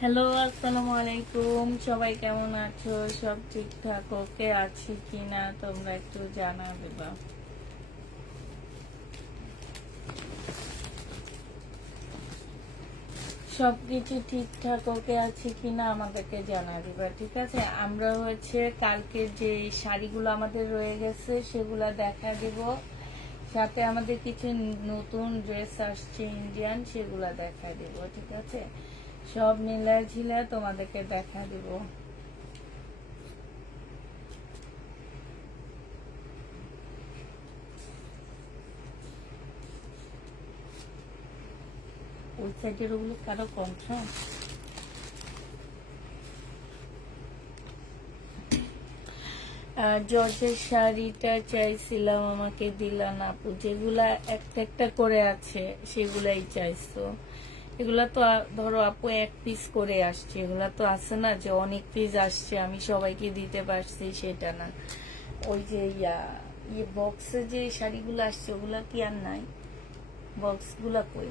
Hello, আসসালামু আলাইকুম। সবাই কেমন আছো? সব ঠিকঠাক ওকে আছি কিনা তোমরা একটু জানাবে বা সবকিছু ঠিকঠাক ওকে আছে কিনা আমাদেরকে জানা দিবা, ঠিক আছে? আমরা হচ্ছে কালকে যে শাড়িগুলো আমাদের রয়ে গেছে সেগুলা দেখা দিব, সাথে আমাদের কিছু নতুন ড্রেস আসছে ইন্ডিয়ান, সেগুলা দেখা দিব, ঠিক আছে? সব মিলা ঝিলা তোমাদেরকে দেখা দিব। ওই সাইডের ওগুলো কারো কনফার্ম? জর্জের শাড়িটা চাইছিলাম, আমাকে দিলা না আপু। যেগুলা একটা একটা করে আছে সেগুলাই চাইছো। এগুলা তো ধরো আপু এক পিস করে আসছে, এগুলা তো আছে না যে অনেক পিস আসছে আমি সবাইকে দিতে পারছি, সেটা না। ওই যে বক্সে যে শাড়িগুলো আসছে ওগুলা কি আর নাই? বক্স গুলা কই?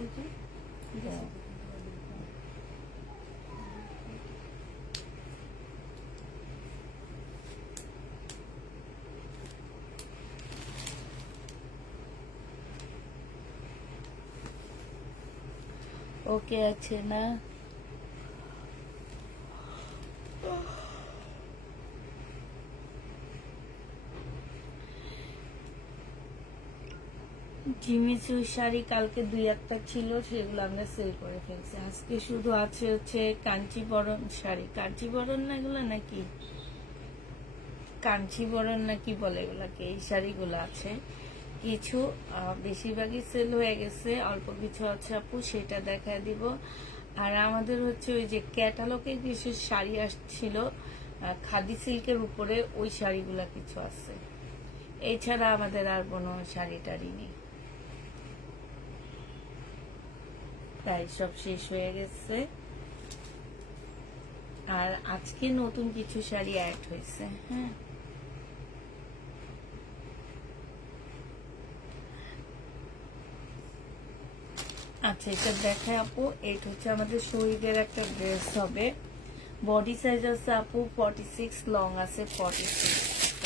ওকে আছে না? জিমিচু শাড়ি কালকে দুই একটা ছিল, সেগুলো আমরা সেল করে ফেলছি। আজকে শুধু আছে হচ্ছে কাঞ্চিবরণ শাড়ি। কাঞ্চিবরণ না এগুলো নাকি কাঞ্চিবরণ নাকি বলে এগুলাকে, এই শাড়িগুলো আছে কিছু। বেশিরভাগই সেল হয়ে গেছে, অল্প কিছু আছে আপু, সেটা দেখা দিব। আর আমাদের হচ্ছে ওই যে ক্যাটালগে কিছু শাড়ি আসছিল খাদি সিল্কের উপরে, ওই শাড়িগুলা কিছু আছে। এছাড়া আমাদের আর কোনো শাড়ি টাড়ি নেই, প্রায় সব শেষ হয়ে গেছে। আর আজকে নতুন কিছু শাড়ি অ্যাড হয়েছে। হ্যাঁ, আচ্ছা, এটা দেখায় আপু। এটা হচ্ছে আমাদের শহীদের একটা ড্রেস হবে। বডি সাইজ আছে আপু 46, লং আছে 46।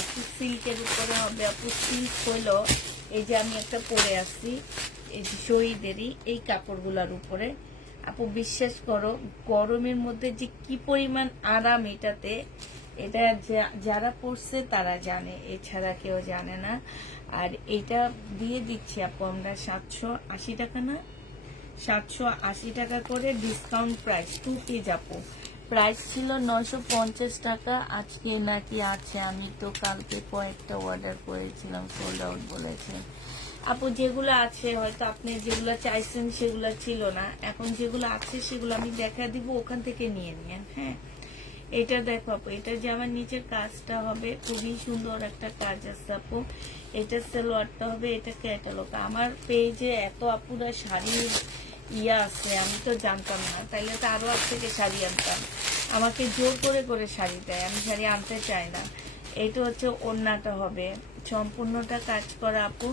একটু সিল্কের উপরে হবে আপু। সিল্ক হইলো এই যে আমি একটা পরে আসছি, এই যে শহীদেরই এই কাপড়গুলার উপরে। আপু বিশ্বাস করো, গরমের মধ্যে যে কি পরিমাণ আরাম এটাতে, এটা যারা পড়ছে তারা জানে, এছাড়া কেউ জানে না। আর এটা দিয়ে দিচ্ছি আপু আমরা 780 টাকা না, 780 টাকা করে ডিসকাউন্ট প্রাইস। 2 পিস আপু, প্রাইস ছিল 950 টাকা, আজকে নাকি আছে। আমি তো কালকে কয়েকটা অর্ডার করেছিলাম, সোল্ড আউট বলেছে আপু। যেগুলো আছে হয়তো আপনি যেগুলো চাইছেন সেগুলো ছিল না, এখন যেগুলো আছে সেগুলো আমি দেখা দিব, ওখান থেকে নিয়ে নিয়েন। হ্যাঁ, এটা দেখো আপু, এটা যে আমার নিচের কাজটা হবে, খুবই সুন্দর একটা কাজ আছে আপু। এটা সালোয়ারটা হবে, এটা ক্যাটালগ। আমার পেজে এত আপুরা শাড়ির আছে, আমি তো জানতাম না, তাইলে তো আরো আজ থেকে শাড়ি আনতাম। আমাকে জোর করে করে শাড়ি দেয়, আমি শাড়ি আনতে চাই না। এইটা হচ্ছে ওড়নাটা হবে, সম্পূর্ণটা কাজ করা আপু।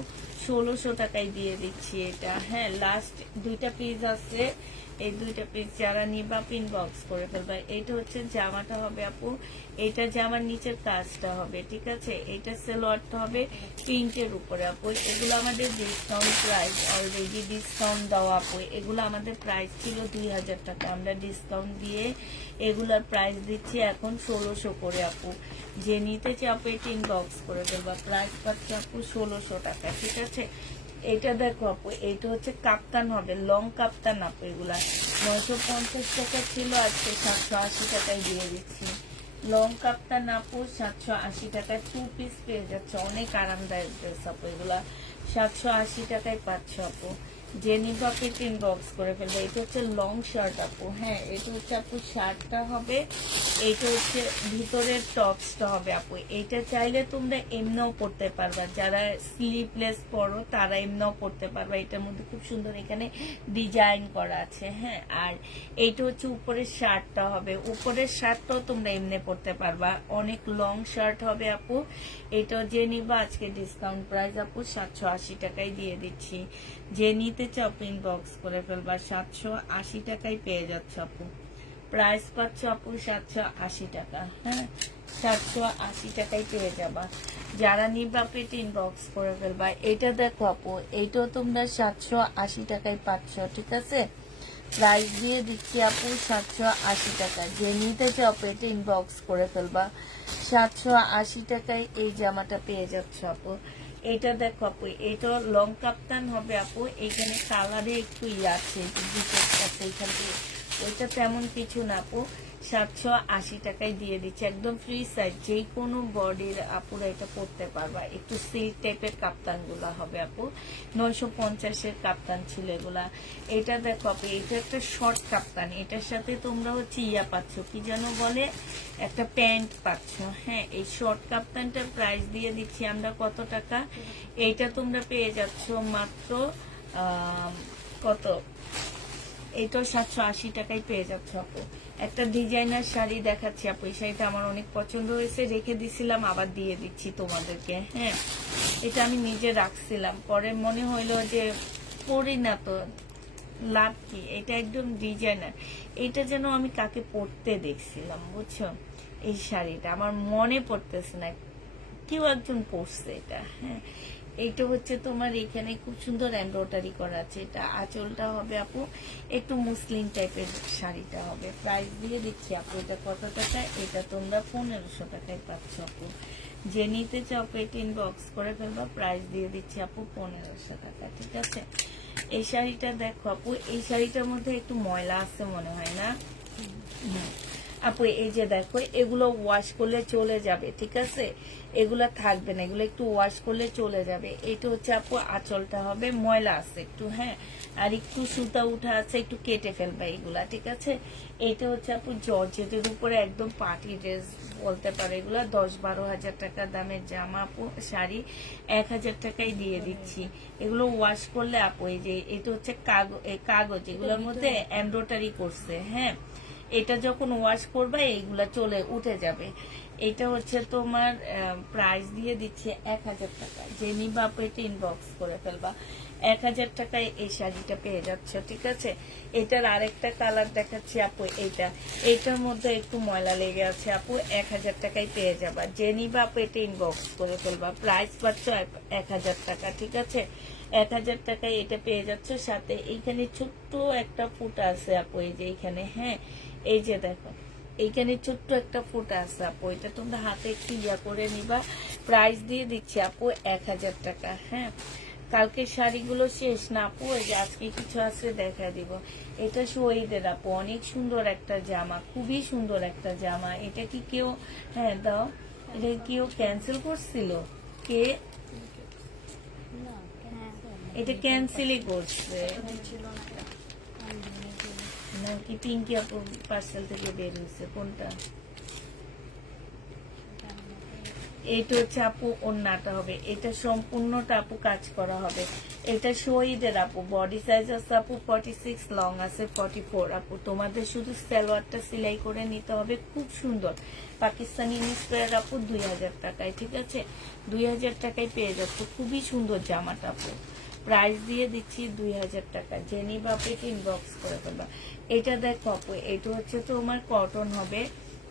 1600 টাকায় দিয়ে দিচ্ছি এটা। হ্যাঁ, লাস্ট দুইটা পিস আছে, এই দুইটা পিস যারা নিবা পিন বক্স করে ফেলবা। এইটা হচ্ছে জামাটা হবে আপু, এইটা জামার নিচের কাজটা হবে, ঠিক আছে? এইটা সালোয়ারটা হবে পিঙ্কের উপরে আপু। এগুলো আমাদের ডিসকাউন্ট প্রাইস, অলরেডি ডিসকাউন্ট দেওয়া আপু। এগুলো আমাদের প্রাইস ছিল 2000 টাকা, আমরা ডিসকাউন্ট দিয়ে এগুলোর প্রাইস দিচ্ছি এখন 1600 করে আপু। যে নিতে চাই আপু এই পিন বক্স করে দেবা, প্রাইস পাচ্ছে আপু 1600 টাকা, ঠিক আছে? এটা দেখো আপু, এটা হচ্ছে কাপ্তান হবে, লং কাপ্তান আপু। এগুলা 950 টাকা ছিল, আজকে 780 টাকায় দিয়ে দিচ্ছি। লং কাপ্তান আপু 780 টাকায় 2 পিস পেয়ে যাচ্ছে, অনেক আরামদায়ক ড্রেস আপু। এগুলা 780 টাকায় পাচ্ছ আপু। যে নিব আপনি পিন বক্স করে ফেলবে। এটা হচ্ছে লং শার্ট আপু। হ্যাঁ, এটা হচ্ছে আপু শার্টটা হবে, এইটা হচ্ছে ভিতরের টপসটা হবে আপু। এইটা চাইলে তোমরা এমনিও পড়তে পারবা, যারা স্লিভলেস পরো তারা এমনিও পড়তে পারবা। এটার মধ্যে খুব সুন্দর এখানে ডিজাইন করা আছে। হ্যাঁ, আর এইটা হচ্ছে উপরের শার্টটা হবে, উপরের শার্টটাও তোমরা এমনি পড়তে পারবা, অনেক লং শার্ট হবে আপু। এটা যে নিবা আজকে ডিসকাউন্ট প্রাইস আপু 780 টাকায় দিয়ে দিচ্ছি। যে নিতে চাও পিন বক্স করে ফেলবা, 780 টাকায় পেয়ে যাচ্ছে আপু। প্রাইস পাচ্ছ আপু 780 টাকা। হ্যাঁ, 780 টাকায় পেয়ে যাবা। যারা নিবা পেটে ইনবক্স করে ফেলবা। এটা দেখো আপু, এইটাও তোমরা 780 টাকায় পাচ্ছ, ঠিক আছে। প্রাইস দিয়ে দিচ্ছি আপু 780 টাকা। যে নিতে চাও পেটে ইনবক্স করে ফেলবা। 780 টাকায় এই জামাটা পেয়ে যাচ্ছ আপু। এটা দেখো আপু, এটা লং কাপ্তান হবে আপু। এইখানে কালারে একটু আছে, এইখান থেকে ওইটা তেমন কিছু না আপু। 780 টাকায় দিয়ে দিচ্ছে, একদম ফ্রি সাইজ। যে কোনো বডির আপুরা এটা পরতে পারবা। একটু সিল্ক টাইপের কাপ্তান গুলা হবে আপু। 950-এর কাপ্তান ছিল এগুলা। এটা দেখো আপু, এটা একটা শর্ট কাপ্তান। এটার সাথে তোমরা হচ্ছে পাচ্ছ, কি যেন বলে, একটা প্যান্ট পাচ্ছ। হ্যাঁ, এই শর্ট কাপ্তানটার প্রাইস দিয়ে দিচ্ছি আমরা কত টাকা। এইটা তোমরা পেয়ে যাচ্ছ মাত্র কত, এইটা 780 টাকায় পেয়ে যাচ্ছ আপু। একটা ডিজাইনার শাড়ি দেখাচ্ছি আপু। এই শাড়িটা আমার অনেক পছন্দ হয়েছে, রেখে দিছিলাম, আবার দিয়ে দিচ্ছি তোমাদেরকে। হ্যাঁ, এটা আমি নিজে রাখছিলাম, পরে মনে হইলো যে পরি না তো লাভ কি। এটা একদম ডিজাইনার। এটা যেন আমি কাকে পরতে দেখছিলাম, বুঝছো। এই শাড়িটা আমার মনে পড়তেছে না, কেউ একজন পরছে এটা। হ্যাঁ, এইটা হচ্ছে তোমার এখানে খুব সুন্দর এমব্রয়ডারি করা আছে। এটা আঁচলটা হবে আপু একটু মুসলিম টাইপের শাড়িটা হবে। প্রাইস দিয়ে দিচ্ছি আপু, এটা কত টাকা। এটা তোমরা 1500 টাকায় পাচ্ছ আপু। যে নিতে চাও পেটে ইনবক্স করে ফেলবা। প্রাইস দিয়ে দিচ্ছি আপু 1500 টাকা, ঠিক আছে। এই শাড়িটা দেখো আপু, এই শাড়িটার মধ্যে একটু ময়লা আছে মনে হয় না আপু। এই যে দেখো, এগুলো ওয়াশ করলে চলে যাবে, ঠিক আছে। এগুলা থাকবে না, এগুলো একটু ওয়াশ করলে চলে যাবে। এটা হচ্ছে আপু আঁচলটা হবে, ময়লা আছে একটু। হ্যাঁ, আর একটু সুতা উঠা আছে, একটু কেটে ফেলবে এগুলা, ঠিক আছে। এটা হচ্ছে আপু জর্জেটের উপরে একদম পার্টি ড্রেস বলতে পারে। এগুলা 10-12 হাজার টাকা দামের জামা আপু। শাড়ি 1000 টাকায় দিয়ে দিচ্ছি। এগুলো ওয়াশ করলে আপু, এই যে এটা হচ্ছে কাগজ, এগুলোর মধ্যে এমব্রয়ডারি করছে। হ্যাঁ, এটা যখন ওয়াশ করবে এইগুলা চলে উঠে যাবে। এটা হচ্ছে তোমার প্রাইস দিয়ে দিচ্ছে 1000 টাকা। যে নিবা পেটে ইনবক্স করে ফেলবা। 1000 টাকায় এই শাড়িটা পেয়ে যাচ্ছ, ঠিক আছে। এটার আরেকটা কালার দেখাচ্ছি আপু। এইটার মধ্যে একটু ময়লা লেগে আছে আপু। 1000 টাকায় পেয়ে যাবা। যে নিবা পেটে ইনবক্স করে ফেলবা। প্রাইস পাচ্ছ 1000 টাকা, ঠিক আছে। 1000 টাকায় এটা পেয়ে যাচ্ছ। সাথে এইখানে ছোট্ট একটা ফুটা আছে আপু, এই যে এইখানে। হ্যাঁ, এই যে দেখো, এইখানে ছোট্ট একটা ফুটা আছে আপু। এটা তোমরা হাতে একটু করে নিবা। প্রাইস দিয়ে দিচ্ছি আপু 1000 টাকা। হ্যাঁ, কালকে শাড়িগুলো শেষ না আপু, এই যে আজকে কিছু আছে দেখা দিব। এটা শহীদের আপু, অনেক সুন্দর একটা জামা, খুবই সুন্দর একটা জামা। এটা কি কেউ, হ্যাঁ দাও, এটা কেউ ক্যান্সেল করছিল, কে এটা ক্যান্সেলই করছে নাকি পিঙ্কি আপু পার্সেল থেকে বের হয়েছে, কোনটা। এইটা হচ্ছে আপু ওন্নাটা হবে। এটা সম্পূর্ণটা আপু কাজ করা হবে। এটা শহীদের আপু। বডি সাইজ আছে আপু 46, লং আছে 44 আপু। তোমাদের শুধু সালোয়ারটা সেলাই করে নিতে হবে, খুব সুন্দর পাকিস্তানি ইন্সপায়ার আপু। 2000 টাকায়, ঠিক আছে। 2000 টাকায় পেয়ে যাচ্ছে, খুবই সুন্দর জামাটা আপু। প্রাইস দিয়ে দিচ্ছি 2000 টাকা। যে নিবা পেটে ইনবক্স করে ফেলবা। এটা দেখো আপু, এটা হচ্ছে তোমার কটন হবে।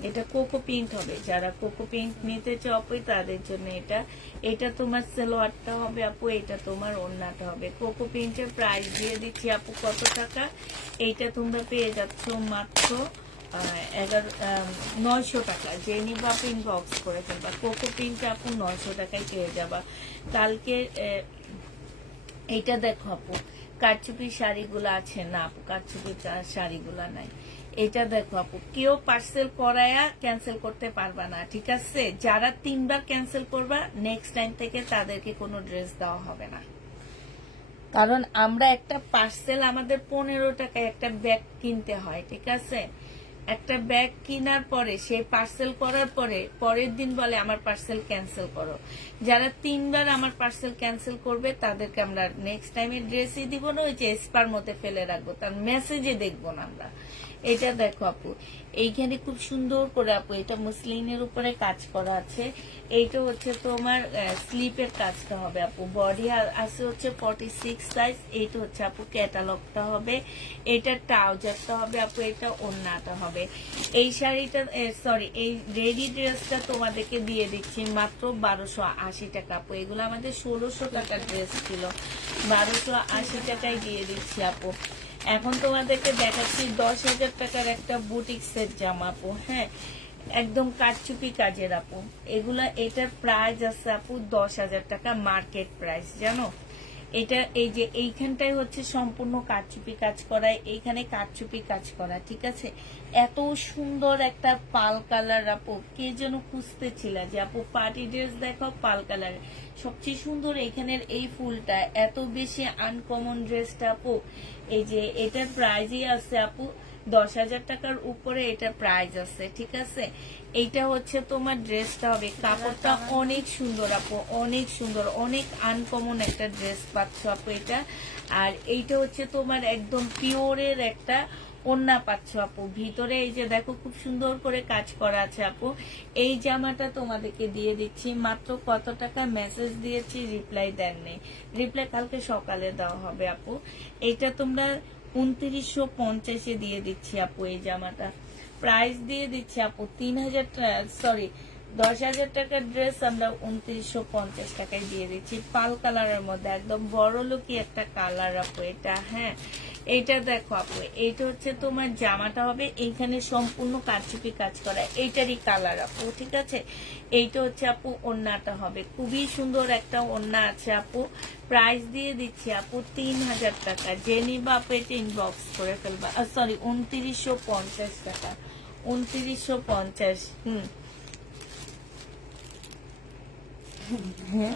এটা কোকো পিঙ্ক হবে। যারা কোকো পিঙ্ক নিতে চাও আপু, তাদের জন্য এটা। এটা তোমার সালোয়ারটা হবে আপু, এটা তোমার ওড়নাটা হবে। কোকো পিঙ্কের প্রাইস দিয়ে দিচ্ছি আপু কত টাকা। এইটা তোমরা পেয়ে যাচ্ছ মাত্র 900 টাকা। যে নিবা আপু ইনবক্স করে ফেলবা। কোকো পিঙ্ক আপু 900 টাকায় পেয়ে যাবা। কালকে এইটা দেখো আপু, কারচুপি শাড়িগুলো আছে না আপু, কারচুপি শাড়িগুলা নাই। এটা দেখো আপু, কেউ পার্সেল করায়া ক্যান্সেল করতে পারবা না, ঠিক আছে। যারা 3বার ক্যান্সেল করবা, নেক্সট টাইম থেকে তাদেরকে কোনো ড্রেস দেওয়া হবে না। কারণ আমরা একটা পার্সেল, আমাদের 15 টাকায় একটা ব্যাগ কিনতে হয়, ঠিক আছে। একটা ব্যাগ কেনার পরে, সেই পার্সেল করার পরে পরের দিন বলে আমার পার্সেল ক্যান্সেল করো। যারা 3বার আমার পার্সেল ক্যান্সেল করবে, তাদেরকে আমরা নেক্সট টাইমে ড্রেসই দিব না, ওই যে স্পার মধ্যে ফেলে রাখবো, তার মেসেজে দেখবো না আমরা। এটা দেখো আপু, এইখানে খুব সুন্দর করে আপু, এটা মুসলিনের উপরে কাজ করা আছে। এইটা হচ্ছে তোমার স্লিপের কাজটা হবে আপু। বডি আছে হচ্ছে 46 সাইজ। এইটা হচ্ছে আপু ক্যাটালগটা হবে। এটা ট্রাউজারটা হবে আপু, এটা ওড়নাটা হবে। হবে। এই শাড়িটা সরি এই রেডি ড্রেসটা তোমাদেরকে দিয়ে দিচ্ছি মাত্র 1280 টাকা আপু। এগুলো আমাদের 1600 টাকার ড্রেস ছিল, 1280 টাকায় দিয়ে দিচ্ছি আপু। এখন তোমাদেরকে দেখাচ্ছি 10,000 টাকার একটা বুটিক সেট জামা আপু। হ্যাঁ, একদম কারচুপি কাজের আপু। এগুলা এটার প্রাইস আছে আপু 10,000 টাকা মার্কেট প্রাইস, জানো। এটা এই যে এইখানটায় হচ্ছে সম্পূর্ণ কারচুপি কাজ করা, এইখানে কারচুপি কাজ করা, ঠিক আছে। এত সুন্দর একটা পাল কালার আপু, কে যেন খুঁজতেছিল যে আপু পার্টি ড্রেস দেখাও পাল কালার। সবচেয়ে সুন্দর এখানের এই ফুলটা, এত বেশি আনকমন ড্রেসটা আপু। এই যে এটার প্রাইজই আছে আপু 10,000 টাকার উপরে এটা প্রাইস আছে, ঠিক আছে। এইটা হচ্ছে তোমার ড্রেসটা হবে, কাপড়টা অনেক সুন্দর আপু, অনেক সুন্দর, অনেক আনকমন একটা ড্রেস পাচ্ছ আপু এটা। আর এইটা হচ্ছে তোমার একদম পিওরের একটা ওড়না পাচ্ছ আপু। ভিতরে এই যে দেখো খুব সুন্দর করে কাজ করা আছে আপু। এই জামাটা তোমাদেরকে দিয়ে দিচ্ছি মাত্র কত টাকা, মেসেজ দিয়েছি রিপ্লাই দেননি, রিপ্লাই কালকে সকালে দেওয়া হবে আপু। এইটা তোমরা 2950 দিয়ে দিচ্ছি আপু। এই জামাটা প্রাইস দিয়ে দিচ্ছি আপু 3,000 সরি 10,000 টাকার ড্রেস আমরা 2950 টাকায় দিয়ে দিচ্ছি। পাল কালারের মধ্যে একদম বড় লোকি একটা কালার আপু এটা। হ্যাঁ, এইটা দেখো আপু, এইটা হচ্ছে তোমার জামাটা হবে এইখানে সম্পূর্ণ কারচুপি কাজ করা, এইটারই কালার আপু, ঠিক আছে। এইটা হচ্ছে আপু ওড়নাটা হবে, খুবই সুন্দর একটা ওড়না আছে আপু। প্রাইস দিয়ে দিচ্ছি আপু 3,000 টাকা। যে নিবা আপু এটা ইনবক্স করে ফেলবা, সরি 2950 টাকা, 2950। হ্যাঁ,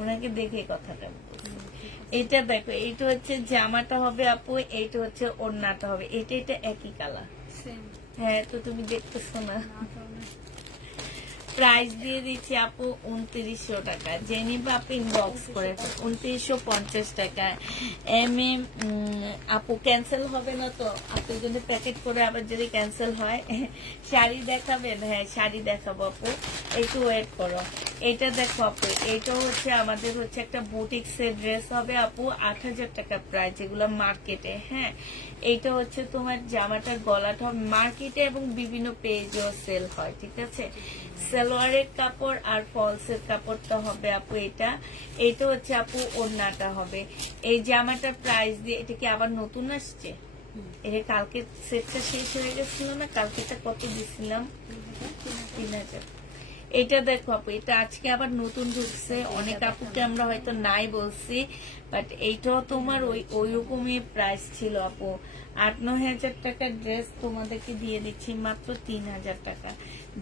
ওনাকে দেখে কথাটা এটা দেখো, এইটা হচ্ছে জামাটা হবে আপু, এইটা হচ্ছে ওড়নাটা হবে, এটা এটা একই কালার। হ্যাঁ, তো তুমি দেখতেছো না। প্রাইস দিয়ে দিচ্ছি আপু 2900 টাকা। যে নিবা আপু ইনবক্স করে 2950 টাকা। আপু ক্যান্সেল হবে না তো? আপনার জন্য প্যাকেট করে আবার যদি ক্যান্সেল হয় শাড়ি দেখাবেন? হ্যাঁ, শাড়ি দেখাবো আপু, একটু ওয়েট করো। এটা দেখো আপু, এটা হচ্ছে আমাদের হচ্ছে একটা বুটিক্সের ড্রেস হবে আপু, 8,000 টাকা প্রাইস, যেগুলো মার্কেটে। হ্যাঁ, এইটা হচ্ছে তোমার জামাটার গলাটা মার্কেটে এবং বিভিন্ন পেজেও সেল হয়, ঠিক আছে। সালোয়ারের কাপড় আর ফলসের কাপড়টা হবে আপু এটা। এটা হচ্ছে আপু ওড়নাটা হবে। এই জামাটার প্রাইস দিয়ে, এটা কি আবার নতুন আসছে? এটা কালকে সেটটা শেষ হয়ে গেছিল না, কালকেটা কত দিছিলাম? 3,000। এটা দেখো আপু, এটা আজকে আবার নতুন ঢুকছে, অনেক আপুকে আমরা হয়তো নাই বলছি, বাট এইটাও তোমার ওই রকমই প্রাইস ছিল আপু। 8-9 হাজার টাকার ড্রেস তোমাদেরকে দিয়ে দিচ্ছি মাত্র 3,000 টাকা।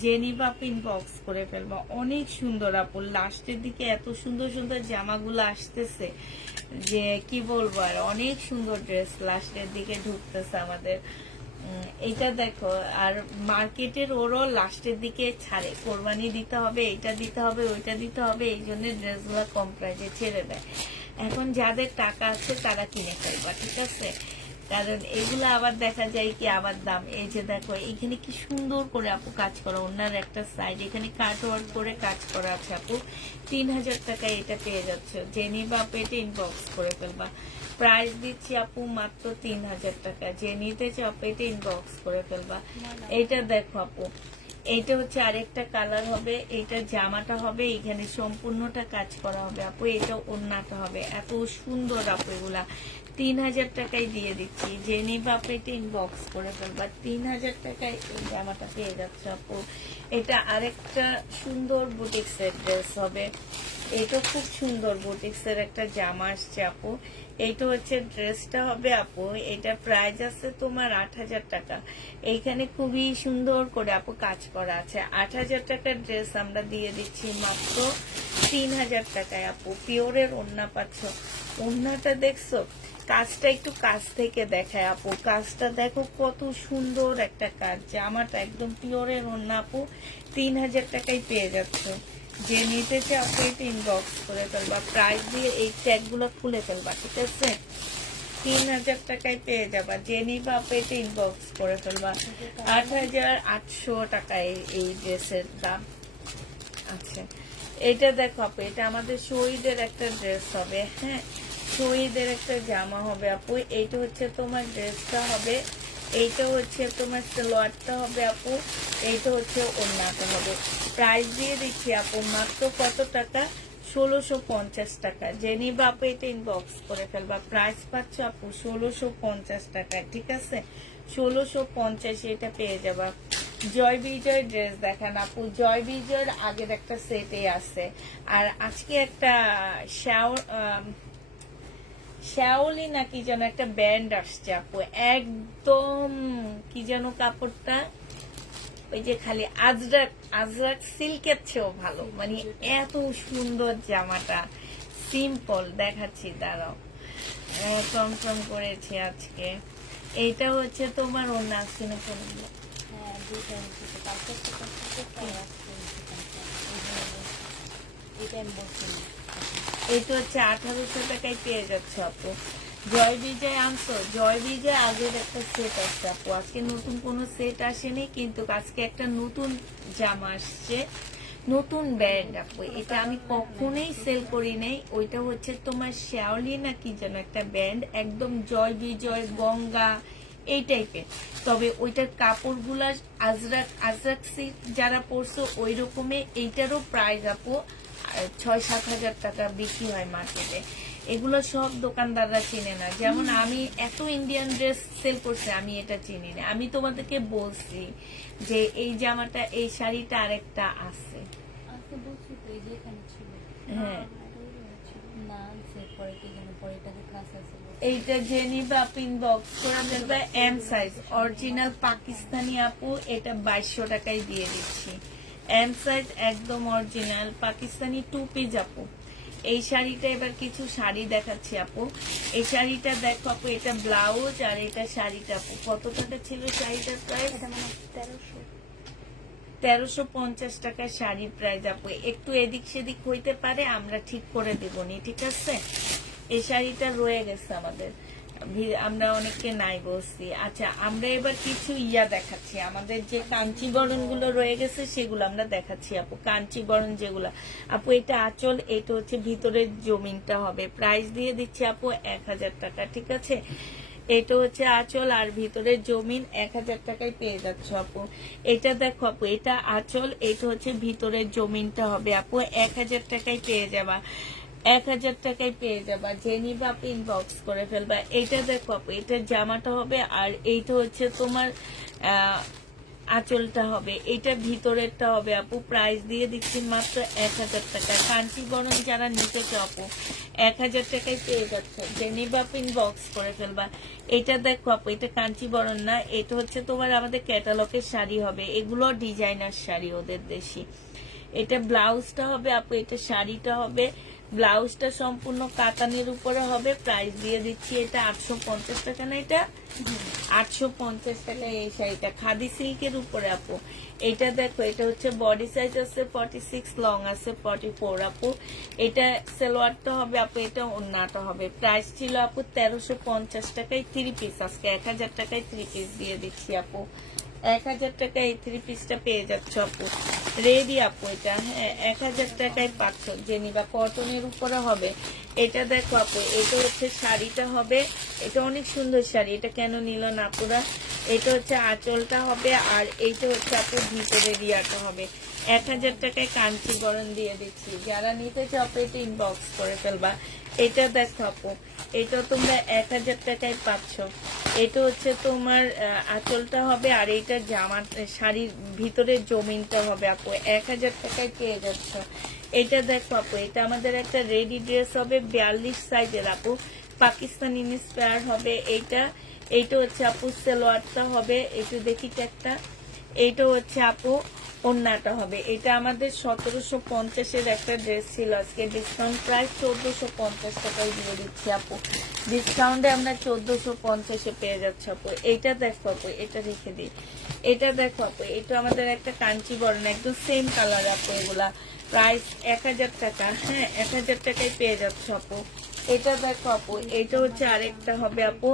যে নিবা আপু ইনবক্স করে ফেলবা। অনেক সুন্দর আপু, লাস্টের দিকে এত সুন্দর সুন্দর জামাগুলো আসতেছে যে কি বলবো, আর অনেক সুন্দর ড্রেস লাস্টের দিকে ঢুকতেছে আমাদের। এটা দেখো, আর মার্কেটের ওরও লাস্টের দিকে ছাড়ে, কোরবানি দিতে হবে, এটা দিতে হবে, ওইটা দিতে হবে, এই জন্য ড্রেসগুলো কম প্রাইসে ছেড়ে দেয়। এখন যাদের টাকা আছে তারা কিনে ফেলবা, ঠিক আছে। কারণ এগুলো আবার দেখা যায় কি আবার দাম। এই যে দেখো এখানে কি সুন্দর করে আপু কাজ করা, অন্যার একটা সাইড এখানে কাট ওয়ার্ক করে কাজ করা আছে আপু। 3,000 টাকায় এটা পেয়ে যাচ্ছে। যে নিবা আপু এটা ইনবক্স করে ফেলবা। প্রাইস দিচ্ছি আপু মাত্র 3,000 টাকা। যে নিতে চাও আপু এটা ইনবক্স করে ফেলবা। এইটা দেখো আপু, এইটা হচ্ছে আরেকটা কালার হবে, এইটা জামাটা হবে, এখানে সম্পূর্ণটা কাজ করা হবে আপু। এটা ওড়নাটা হবে, এত সুন্দর আপু। এগুলা 3,000 টাকায় দিয়ে দিচ্ছি। যে নিবা আপু এটা ইনবক্স করে ফেলবা। 3,000 টাকায় এই জামাটা পেয়ে যাচ্ছে আপু। এটা আরেকটা সুন্দর বুটিক্সের ড্রেস হবে, এটা খুব সুন্দর বুটিক্সের একটা জামা আসছে আপু। এইটা হচ্ছে ড্রেসটা হবে আপু। এটা প্রাইস আছে তোমার 8,000 টাকা। এইখানে খুবই সুন্দর করে আপু কাজ করা আছে। 8,000 টাকার ড্রেস আমরা দিয়ে দিচ্ছি মাত্র 3,000 টাকায় আপু। পিওরের ওড়না পাচ্ছ। ওড়নাটা দেখছো, কাজটা একটু কাছ থেকে দেখায় আপু, কাজটা দেখো কত সুন্দর একটা কাজ। জামাটা একদম পিওরের ওড়না আপু। 3,000 টাকায় পেয়ে যাচ্ছে। যে নিতে চাই আপু এটা ইনবক্স করে ফেলবা। প্রাইস দিয়ে এই ট্যাগ গুলো খুলে ফেলবা, ঠিক আছে। 3,000 টাকায় পেয়ে যাবা। যে নিবা আপু এটা ইনবক্স করে ফেলবা। 8,800 টাকায় এই ড্রেসের দাম। আচ্ছা, এটা দেখো আপু, এটা আমাদের শহীদের একটা ড্রেস হবে। হ্যাঁ, শহীদের একটা জামা হবে আপু, এইটা হচ্ছে তোমার ড্রেসটা হবে, এইটা হচ্ছে তোমার সালোয়ারটা হবে আপু, এইটা হচ্ছে ওড়নাটা হবে। প্রাইস দিয়ে দিচ্ছি আপু মাত্র কত টাকা, 1650 টাকা। জেনি বাপু এটা ইনবক্স করে ফেলবা, প্রাইস পাচ্ছ আপু 1650 টাকায়, ঠিক আছে? 1650 এটা পেয়ে যাবা। জয় বিজয় ড্রেস দেখেন আপু, জয় বিজয়ের আগের একটা সেটে আছে। আর আজকে একটা শ্যাওলি না কি যেন একটা ব্যান্ড আসছে আপু, একদম কি যেন কাপড়টা, ওই যে খালি আজরাক আজরাক সিল্কের চেয়েও ভালো, মানে এত সুন্দর জামাটা। সিম্পল দেখাচ্ছি, দাঁড়াও, কনফার্ম করেছি আজকে। এইটা হচ্ছে তোমার অন্য আসছে না কোনগুলো, এইটা হচ্ছে 1800 টাকায় পেয়ে যাচ্ছে আপু। জয় বিজয় আনছো, জয় বিজয় আগের একটা সেট আছে আপু, আজকে নতুন কোনো সেট আসেনি, কিন্তু আজকে একটা নতুন জামা আসছে, নতুন ব্যান্ড আপু। এটা আমি কখনোই সেল করি নাই, ওইটা হচ্ছে তোমার শ্যাওলি না কি যেন একটা ব্যান্ড, একদম জয় বিজয় গঙ্গা এই টাইপের। তবে ওইটার কাপড়গুলা আজরাক আজরাক সিল্ক যারা পরছো ওই রকমের, এইটারও প্রাইস আপু 6-7 হাজার টাকা বিক্রি হয় মার্কেটে। এগুলো সব দোকানদাররা চিনে না, যেমন আমি এত ইন্ডিয়ান ড্রেস সেল করছে, আমি এটা চিনি না। আমি তোমাদেরকে বলছি যে এই জামাটা এই শাড়িটা আরেকটা আছে, হ্যাঁ এইটা জেনিবা পিন বক্স করে ফেলবে, এম সাইজ অরিজিনাল পাকিস্তানি আপু, এটা 2200 টাকায় দিয়ে দিচ্ছি। এম সাইজ একদম অরিজিনাল পাকিস্তানি 2 পিস আপু। এই শাড়িটা এবার কিছু শাড়ি দেখাচ্ছি আপু, এই শাড়িটা দেখো আপু, এটা ব্লাউজ আর এটা শাড়িটা আপু। কত টাকা ছিল শাড়িটার প্রাইস? 1350 টাকার শাড়ির প্রাইস আপু। একটু এদিক সেদিক হইতে পারে, আমরা ঠিক করে দেবনি, ঠিক আছে? এই শাড়িটা রয়ে গেছে আমাদের, আমরা অনেককে নাই বলছি। আচ্ছা, আমরা এবার কিছু দেখাচ্ছি, আমাদের যে কাঞ্চিবরণ গুলো রয়ে গেছে সেগুলো আমরা দেখাচ্ছি আপু। কাঞ্চিবরণ যেগুলো আপু, এটা আঁচল, এটা হচ্ছে ভিতরের জমিনটা হবে। প্রাইস দিয়ে দিচ্ছি আপু 1000 টাকা, ঠিক আছে? এটা হচ্ছে আঁচল আর ভিতরের জমিন, 1000 টাকায় পেয়ে যাচ্ছ আপু। এটা দেখো আপু, এটা আঁচল, এটা হচ্ছে ভিতরের জমিনটা হবে আপু, 1000 টাকায় পেয়ে যাবা। 1000 টাকায় পেয়ে যাবা, জেনিবা ইনবক্স করে ফেলবা। এটা দেখো আপু, এটার জামাটা হবে আর এইটা হচ্ছে তোমার আঁচলটা হবে, এটা ভিতরেরটা হবে আপু। প্রাইস দিয়ে দিচ্ছি মাত্র 1000 টাকা। কাঞ্চিবরণ যারা নিতে চাও আপু 1000 টাকায় পেয়ে যাচ্ছে, জেনিবা ইনবক্স করে ফেলবা। এটা দেখো আপু, এটা কাঞ্চিবরণ না, এটা হচ্ছে তোমার আমাদের ক্যাটালগের শাড়ি হবে, এগুলো ডিজাইনার শাড়ি ওদের দেশি। এটা ব্লাউজটা হবে আপু, এটা শাড়িটা হবে, ব্লাউজটা সম্পূর্ণ কাতানের উপরে হবে। প্রাইস দিয়ে দিচ্ছি এটা 850 টাকা, না এটা 850 টাকা। এই শাড়িটা খাদি সিল্কের উপরে আপু। এটা দেখো, এটা হচ্ছে বডি সাইজ আছে 46, লং আছে 44 আপু। এটা সালোয়ারটা হবে আপু, এটা ওড়নাটা হবে। প্রাইস ছিল আপু 1350 টাকায় 3 পিস, আজকে 1000 টাকায় 3 পিস দিয়ে দিচ্ছি আপু। 1000 টাকায় এই 3 পিসটা পেয়ে যাচ্ছ আপু, রেডি আপু। এটা হ্যাঁ 1000 টাকায় পাচ্ছ, জেনিবা কটনের উপরে হবে। এটা দেখো আপু, এটা হচ্ছে শাড়িটা হবে, এটা অনেক সুন্দর শাড়ি, এটা কেন নিল না আপুরা? এটা হচ্ছে আঁচলটা হবে আর এইটা হচ্ছে আপু ভিতরের রিয়াটা হবে। 1000 টাকায় কাঞ্চিবরণ দিয়ে দিচ্ছি, যারা নিতে চাও এটা ইনবক্স করে ফেলবা। এটা দেখো আপু, এটা তোমরা 1000 টাকায় পাচ্ছ। এটা হচ্ছে তোমার আঁচলটা হবে আর এইটা জামা শাড়ির ভিতরের জমিনটা হবে আপু, 1000 টাকায় পেয়ে যাচ্ছ। এটা দেখো আপু, এটা আমাদের একটা রেডি ড্রেস হবে 42 সাইজের আপু, পাকিস্তানি ইন্সপায়ার হবে। এইটা হচ্ছে আপু সালোয়ারটা হবে, একটু দেখি একটা। এইটা হচ্ছে আপু ওড়নাটা হবে। এটা আমাদের 1750-এর একটা ড্রেস ছিল, আজকে ডিসকাউন্ট প্রাইস 1450 টাকায় দিয়ে দিচ্ছি আপু। ডিসকাউন্টে আমরা 1450-এ পেয়ে যাচ্ছি আপু। এইটা দেখো আপু, এটা রেখে দিই। এটা দেখো আপু, এটা আমাদের একটা কাঞ্চিবরণ, একদম সেম কালার আপু। এগুলা প্রাইস 1000 টাকা, হ্যাঁ 1000 টাকায় পেয়ে যাচ্ছ আপু। এটা দেখো আপু, এটা হচ্ছে আরেকটা হবে আপু,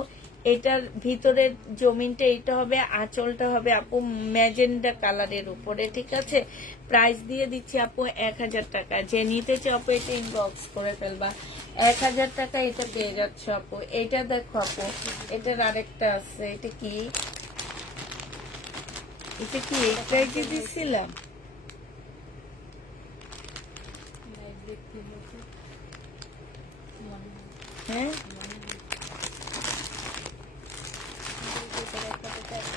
এটার ভিতরের জমিনটা এটা হবে, আঁচলটা হবে আপু ম্যাজেন্ডা কালারের উপরে, ঠিক আছে? প্রাইস দিয়ে দিচ্ছি আপু 1000 টাকা। যে নিতে চাও আপু এটা ইনবক্স করে ফেলবা। 1000 টাকা এটা পেয়ে যাচ্ছ আপু। এটা দেখো আপু, এটার আরেকটা আছে। এটা কি এই প্রাইজে দিছিলাম? হ্যাঁ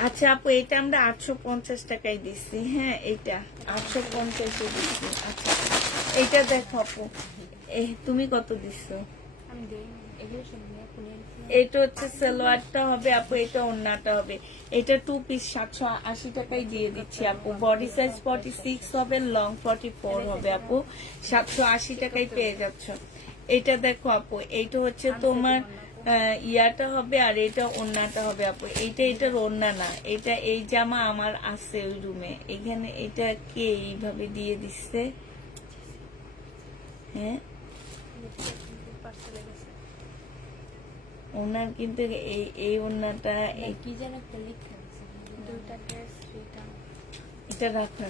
আচ্ছা আপু, এটা আমরা 850 টাকায় দিচ্ছি। হ্যাঁ এটা 850 দিচ্ছি। আচ্ছা এটা দেখো আপু, তুমি কত দিচ্ছ? এটা হচ্ছে সালোয়ারটা হবে আপু, এটা ওড়নাটা হবে। এটা 2 পিস 780 টাকায় দিয়ে দিচ্ছি আপু। বডি সাইজ 46 হবে, লং 44 হবে আপু। 780 টাকায় পেয়ে যাচ্ছ। এটা দেখো আপু, এইটা হচ্ছে তোমার ইয়াটা হবে, আর এটা ওড়নাটা হবে আপু। এটার ওড়না না, এটা এই জামা আমার আছে ওই রুমে। এখানে এটা কে এইভাবে দিয়ে দিচ্ছে? হ্যাঁ ওনার কিন্তু এই ওড়নাটা কি যেন একটা লিখা আছে, দুইটা ড্রেস এটা রাখো।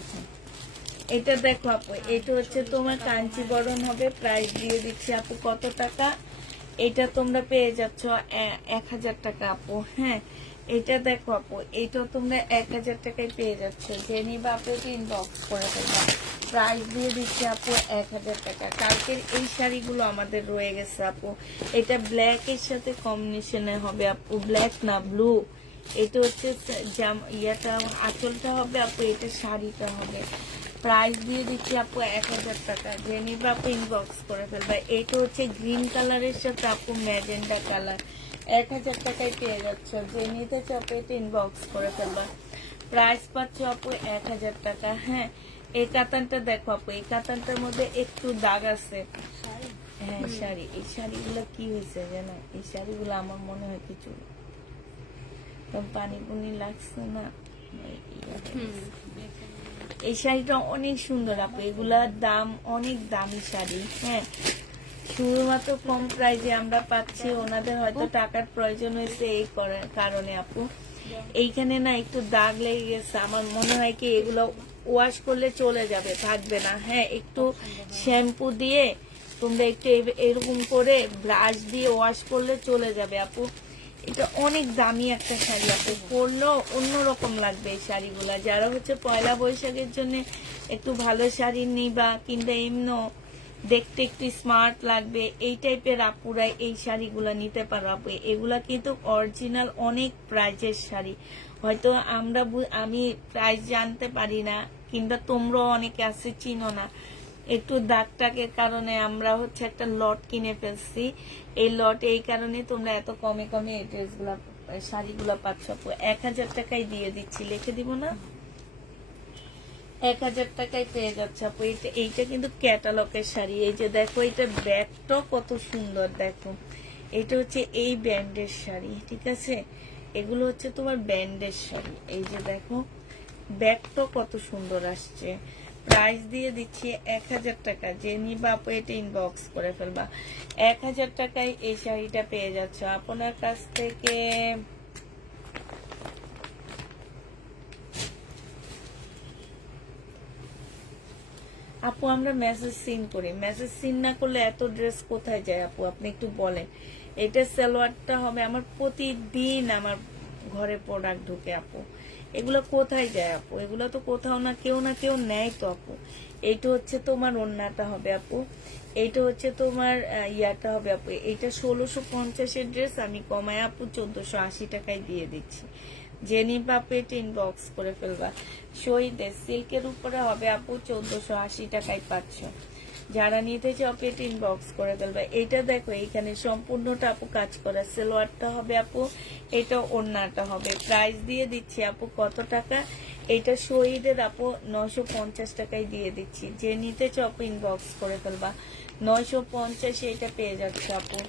এটা দেখো আপু, এটা হচ্ছে তোমার কাঞ্চিবরণ হবে। প্রাইস দিয়ে দিচ্ছি আপু কত টাকা? এটা তোমরা পেয়ে যাচ্ছ 1000 টাকা আপু। হ্যাঁ এটা দেখো আপু, এটাও তোমরা 1000 টাকায় পেয়ে যাচ্ছ। যে নিবা আপু ইনবক্স করে ফেলবা। প্রাইস দিয়ে দিচ্ছি আপু 1000 টাকা। কালকের এই শাড়িগুলো আমাদের রয়ে গেছে আপু। এটা ব্ল্যাক এর সাথে কম্বিনেশনে হবে আপু, ব্ল্যাক না ব্লু। এটা হচ্ছে ইয়াটা আঁচলটা হবে আপু, এটা শাড়িটা হবে। প্রাইস দিয়ে দিচ্ছি আপু 1000 টাকা। যে নিবা আপু ইনবক্স করে ফেলবা। এটা হচ্ছে গ্রিন কালারের সাথে আপু ম্যাজেন্ডা কালার। 1000 টাকায় পেয়ে যাচ্ছ। যে নিতে চাও আপু এটা ইনবক্স করে ফেলবা। প্রাইস পাচ্ছ আপু 1000 টাকা। হ্যাঁ এই কাতানটা দেখো আপু, এই কাতানটার মধ্যে একটু দাগ আছে। হ্যাঁ শাড়ি, এই শাড়িগুলো কি হয়েছে জানো? এই শাড়িগুলো আমার মনে হয় কিছু পানি পুনি লাগছে না। এই শাড়িটা অনেক সুন্দর আপু। এগুলার দাম অনেক দামি শাড়ি। হ্যাঁ শুধুমাত্র কম প্রাইজে আমরা পাচ্ছি। ওনাদের হয়তো টাকার প্রয়োজন হয়েছে এই কারণে আপু। এইখানে না একটু দাগ লেগে গেছে। আমার মনে হয় কি এগুলো ওয়াশ করলে চলে যাবে, থাকবে না। হ্যাঁ একটু শ্যাম্পু দিয়ে তোমরা একটু এরকম করে ব্রাশ দিয়ে ওয়াশ করলে চলে যাবে আপু। এটা অনেক দামি একটা শাড়ি আপু, পরলেও অন্যরকম লাগবে এই শাড়িগুলা। যারা হচ্ছে পয়লা বৈশাখের জন্য একটু ভালো শাড়ি নিবা, কিংবা এমনি দেখতে একটু স্মার্ট লাগবে, এই টাইপের আপুরাই এই শাড়িগুলা নিতে পারো আপু। এগুলা কিন্তু অরিজিনাল অনেক প্রাইজের শাড়ি। হয়তো আমি প্রাইস জানতে পারি না, কিংবা তোমরাও অনেকে আছে চিনো না। একটু দাগ টাকের কারণে আমরা হচ্ছে একটা লট কিনে ফেলছি। এই লট এই কারণে তোমরা এত কমে এই ড্রেসগুলা শাড়িগুলা পাচ্ছ আপু। 1000 টাকায় দিয়ে দিচ্ছি, লিখে দিব না? 1000 টাকায় পেয়ে যাচ্ছে আপু। এইটা কিন্তু ক্যাটালগের শাড়ি। এই যে দেখো, এটা ব্যাগটাও কত সুন্দর দেখো। এটা হচ্ছে এই ব্যান্ডের শাড়ি, ঠিক আছে? এগুলো হচ্ছে তোমার ব্যান্ডের শাড়ি। এই যে দেখো ব্যাগটাও কত সুন্দর আসছে। প্রাইস দিয়ে দিচ্ছি 1000 টাকা। যে নিবা আপু এটা ইনবক্স করে ফেলবা। 1000 টাকায় এই শাড়িটা পেয়ে যাচ্ছ। আপনার কাছ থেকে আপু আমরা মেসেজ সিন করি। মেসেজ সিন না করলে এত ড্রেস কোথায় যায় আপু, আপনি একটু বলেন। এটা সালোয়ারটা হবে। আমার প্রতিদিন আমার ঘরে প্রোডাক্ট ঢুকে আপু। এগুলো কোথায় যায় আপু? এগুলো তো কোথাও না কেউ নেয় তো আপু। এইটা হচ্ছে তোমার ওড়নাটা হবে আপু। এইটা হচ্ছে তোমার ইয়াটা হবে আপু। এইটা 1650-এর ড্রেস আমি কমায় আপু 1480 টাকায় দিয়ে দিচ্ছি। জেনি বাপেট ইনবক্স করে ফেলবা। শহীদের সিল্কের উপরে হবে আপু 1480 টাকায় পাচ্ছ। যারা নিতে চাও পেট ইনবক্স করে ফেলবা। এটা দেখো এইখানে সম্পূর্ণটা আপু কাজ করা। সালোয়ারটা হবে আপু, এটা ওড়নাটা হবে। প্রাইস দিয়ে দিচ্ছি আপু কত টাকা? এটা শহীদের আপু 950 টাকায় দিয়ে দিচ্ছি। যে নিতে চাও আপু ইনবক্স করে ফেলবা। 950 এটা পেয়ে যাচ্ছে আপু।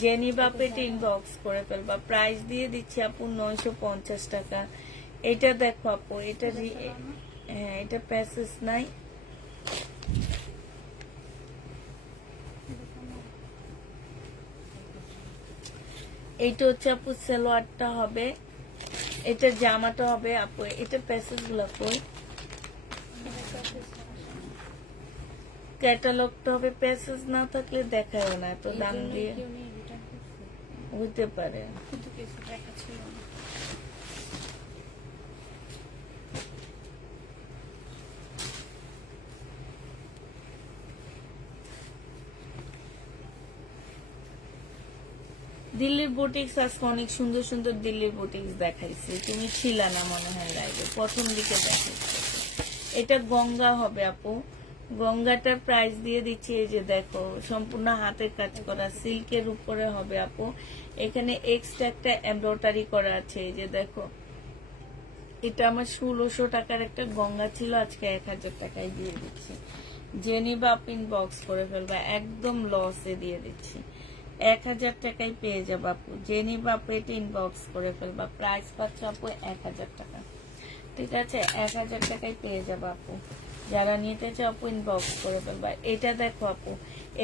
যে নিবা পেট ইনবক্স করে ফেলবা। প্রাইস দিয়ে দিচ্ছি আপু 950 টাকা। এটা দেখো আপু, এটা হ্যাঁ এটা প্যাসেজ নাই। এইটা হচ্ছে আপু সালোয়ারটা হবে, এটা জামাটা হবে আপু। এটা প্যাসেজ গুলো কই? ক্যাটালগটা হবে, প্যাসেজ না থাকলে দেখায় না, এত দাম দিয়ে কেউ নেই রিটার্ন করছে, হইতে পারে। কিন্তু কিছু টাকা ছিল না। দিল্লির বুটিক্স আজকে অনেক সুন্দর সুন্দর দিল্লির বুটিক্স দেখাইছে, তুমি ছিল না মনে হয় লাইভে, প্রথম দিকে দেখাইছে। এটা গঙ্গা হবে আপু, গঙ্গাটার প্রাইস দিয়ে দিচ্ছি, এই যে দেখো সম্পূর্ণ হাতের কাজ করা সিল্কের উপরে হবে আপু। এখানে এক্সট্রা একটা এমব্রয়ডারি করা আছে, এই যে দেখো। এটা আমার 1600 টাকার একটা গঙ্গা ছিল, আজকে 1000 টাকায় দিয়ে দিচ্ছি। জেনিবা আপনি বক্স করে ফেলবা, একদম লসে দিয়ে দিচ্ছি, 1000 টাকায় পেয়ে যাবো আপু। জেনিবা পেটে ইনবক্স করে ফেলবা, প্রাইস পাচ্ছ আপু 1000 টাকা, ঠিক আছে? 1000 টাকায় পেয়ে যাবো আপু, যারা নিতে চাও আপু ইনবক্স করে ফেলবা। এটা দেখো আপু,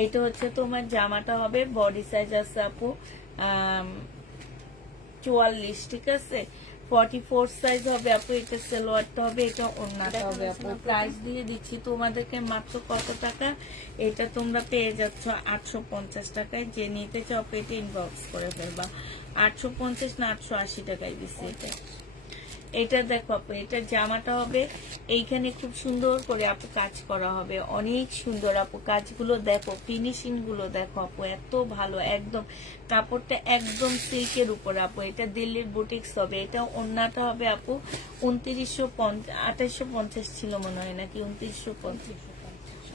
এইটা হচ্ছে তোমার জামাটা হবে, বডি সাইজ আছে আপু 44, ঠিক আছে? 44 সাইজ হবে আপু। এটা সালোয়ারটা হবে, এটা ওড়নাটা হবে আপু। প্রাইস দিয়ে দিচ্ছি তোমাদেরকে মাত্র কত টাকা, এটা তোমরা পেয়ে যাচ্ছ 850 টাকায়। যে নিতে চাও পেটে ইনবক্স করে ফেলবা, 850 না 880 টাকায় দিচ্ছি এটা। এটা দেখো আপু, এটা জামাটা হবে, এইখানে খুব সুন্দর করে আপু কাজ করা হবে, অনেক সুন্দর আপু। কাজগুলো দেখো, ফিনিশিং গুলো দেখো আপু, এত ভালো, একদম কাপড়টা একদম সিল্কের উপর আপু। এটা দিল্লির বুটিক্স হবে। এটা ওড়নাটা হবে আপু 2850 ছিল মনে হয়, নাকি 2950?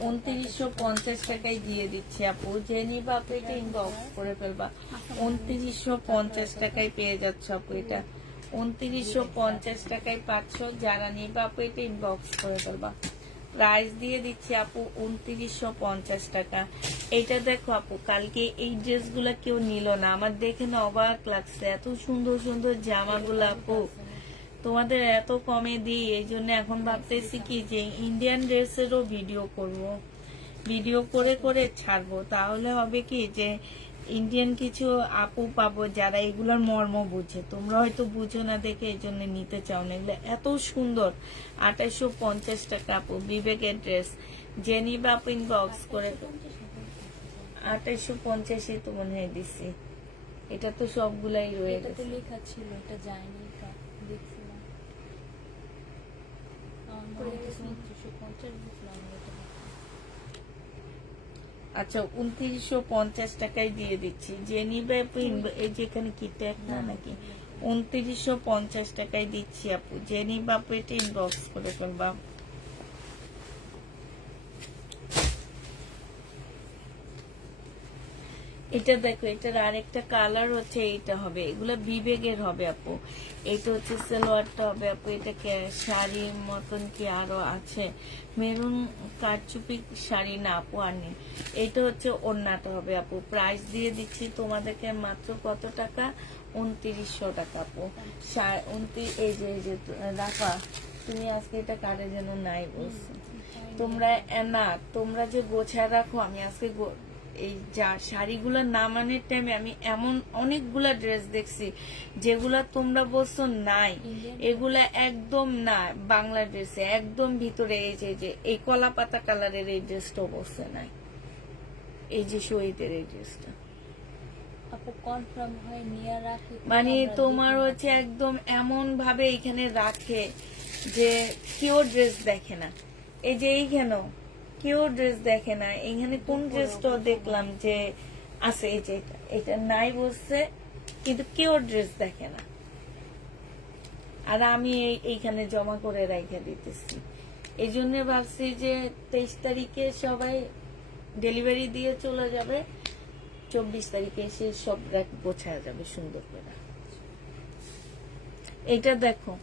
2950 টাকায় দিয়ে দিচ্ছি আপু। যে নিবা আপু এটা ইনবক্স করে ফেলবা, 2950 টাকায় পেয়ে যাচ্ছ আপু। এটা 2950 টাকায় পাচ্ছ, যারা নিবা আপু এটা ইনবক্স করে ফেলবা। প্রাইস দিয়ে দিচ্ছি আপু 2950 টাকা। এইটা দেখো আপু, কালকে এই ড্রেসগুলা কেউ নিল না, আমার দেখে না অবাক লাগছে, এত সুন্দর সুন্দর জামাগুলো আপু তোমাদের এত কমে দিই। এই জন্য এখন ভাবতেছি কি যে ইন্ডিয়ান ড্রেসেরও ভিডিও করব, ভিডিও করে করে ছাড়বো, তাহলে হবে কি যে ইন্ডিয়ান কিছু আপু পাবো যারা এগুলোর মর্ম বুঝে। তোমরা হয়তো বুঝো না দেখে এই জন্য নিতে চাও না। এগুলো এত সুন্দর, 2850 টাকা আপু, বিবেকের ড্রেস। জেনিবা আপু ইনবক্স করে 2850 তো মনে হয় দিচ্ছি। এটা তো সবগুলাই রয়ে এটা তো গেছে। লেখা ছিল, এটা যায়নি, এটা দেখছিলাম আমার মনে হচ্ছে 2950 বুঝলাম এটা। আচ্ছা, 2950 টাকায় দিয়ে দিচ্ছি। যে নিবে আপু এই যে এখানে কি ট্যাগ না নাকি, 2950 টাকায় দিচ্ছি আপু। যে নিবে আপু এটা ইনবক্স করে ফেলবা। এটা দেখো, এটার আরেকটা কালার হচ্ছে, এইটা হবে, এগুলো বিবেকের হবে আপু। এটা হচ্ছে সালোয়ারটা হবে আপু। এটা শাড়ির মতন কি আরো আছে, মেরুন কারচুপি শাড়ি না আপু, আর নেই। এটা হচ্ছে ওড়নাটা হবে আপু। প্রাইস দিয়ে দিচ্ছি তোমাদেরকে মাত্র কত টাকা, 2900 টাকা আপু। এই যে রাখা, তুমি আজকে এটা কারে যেন নাই বলছো তোমরা, না তোমরা যে গোছায় রাখো, আমি আজকে এই যা শাড়িগুলোর নামানোর টাইমে আমি এমন অনেকগুলা ড্রেস দেখছি যেগুলা তোমরা বলছো নাই, এগুলা একদম না বাংলা ড্রেসে একদম ভিতরে। এই যে এই কলা পাতা কালারের এই ড্রেসটা বলছে নাই, এই যে শহীদের এই ড্রেসটা, আপু কনফার্ম হয় নিয়ে রাখি, মানে তোমার হচ্ছে একদম এমন ভাবে এখানে রাখে যে কেউ ড্রেস দেখে না। এই যে এইখানেও কেউ ড্রেস দেখে না, এখানে কোন ড্রেসটা দেখলাম যে আছে, এই যে এটা নাই বলছে, কিন্তু কেউ ড্রেস দেখে না। আর আমি এইখানে জমা করে রেখে দিতেছি। এই জন্য ভাবছি যে 23 তারিখে সবাই ডেলিভারি দিয়ে চলে যাবে, 24 তারিখে এসে সব গোছায় যাবে সুন্দর করে। এটা দেখো,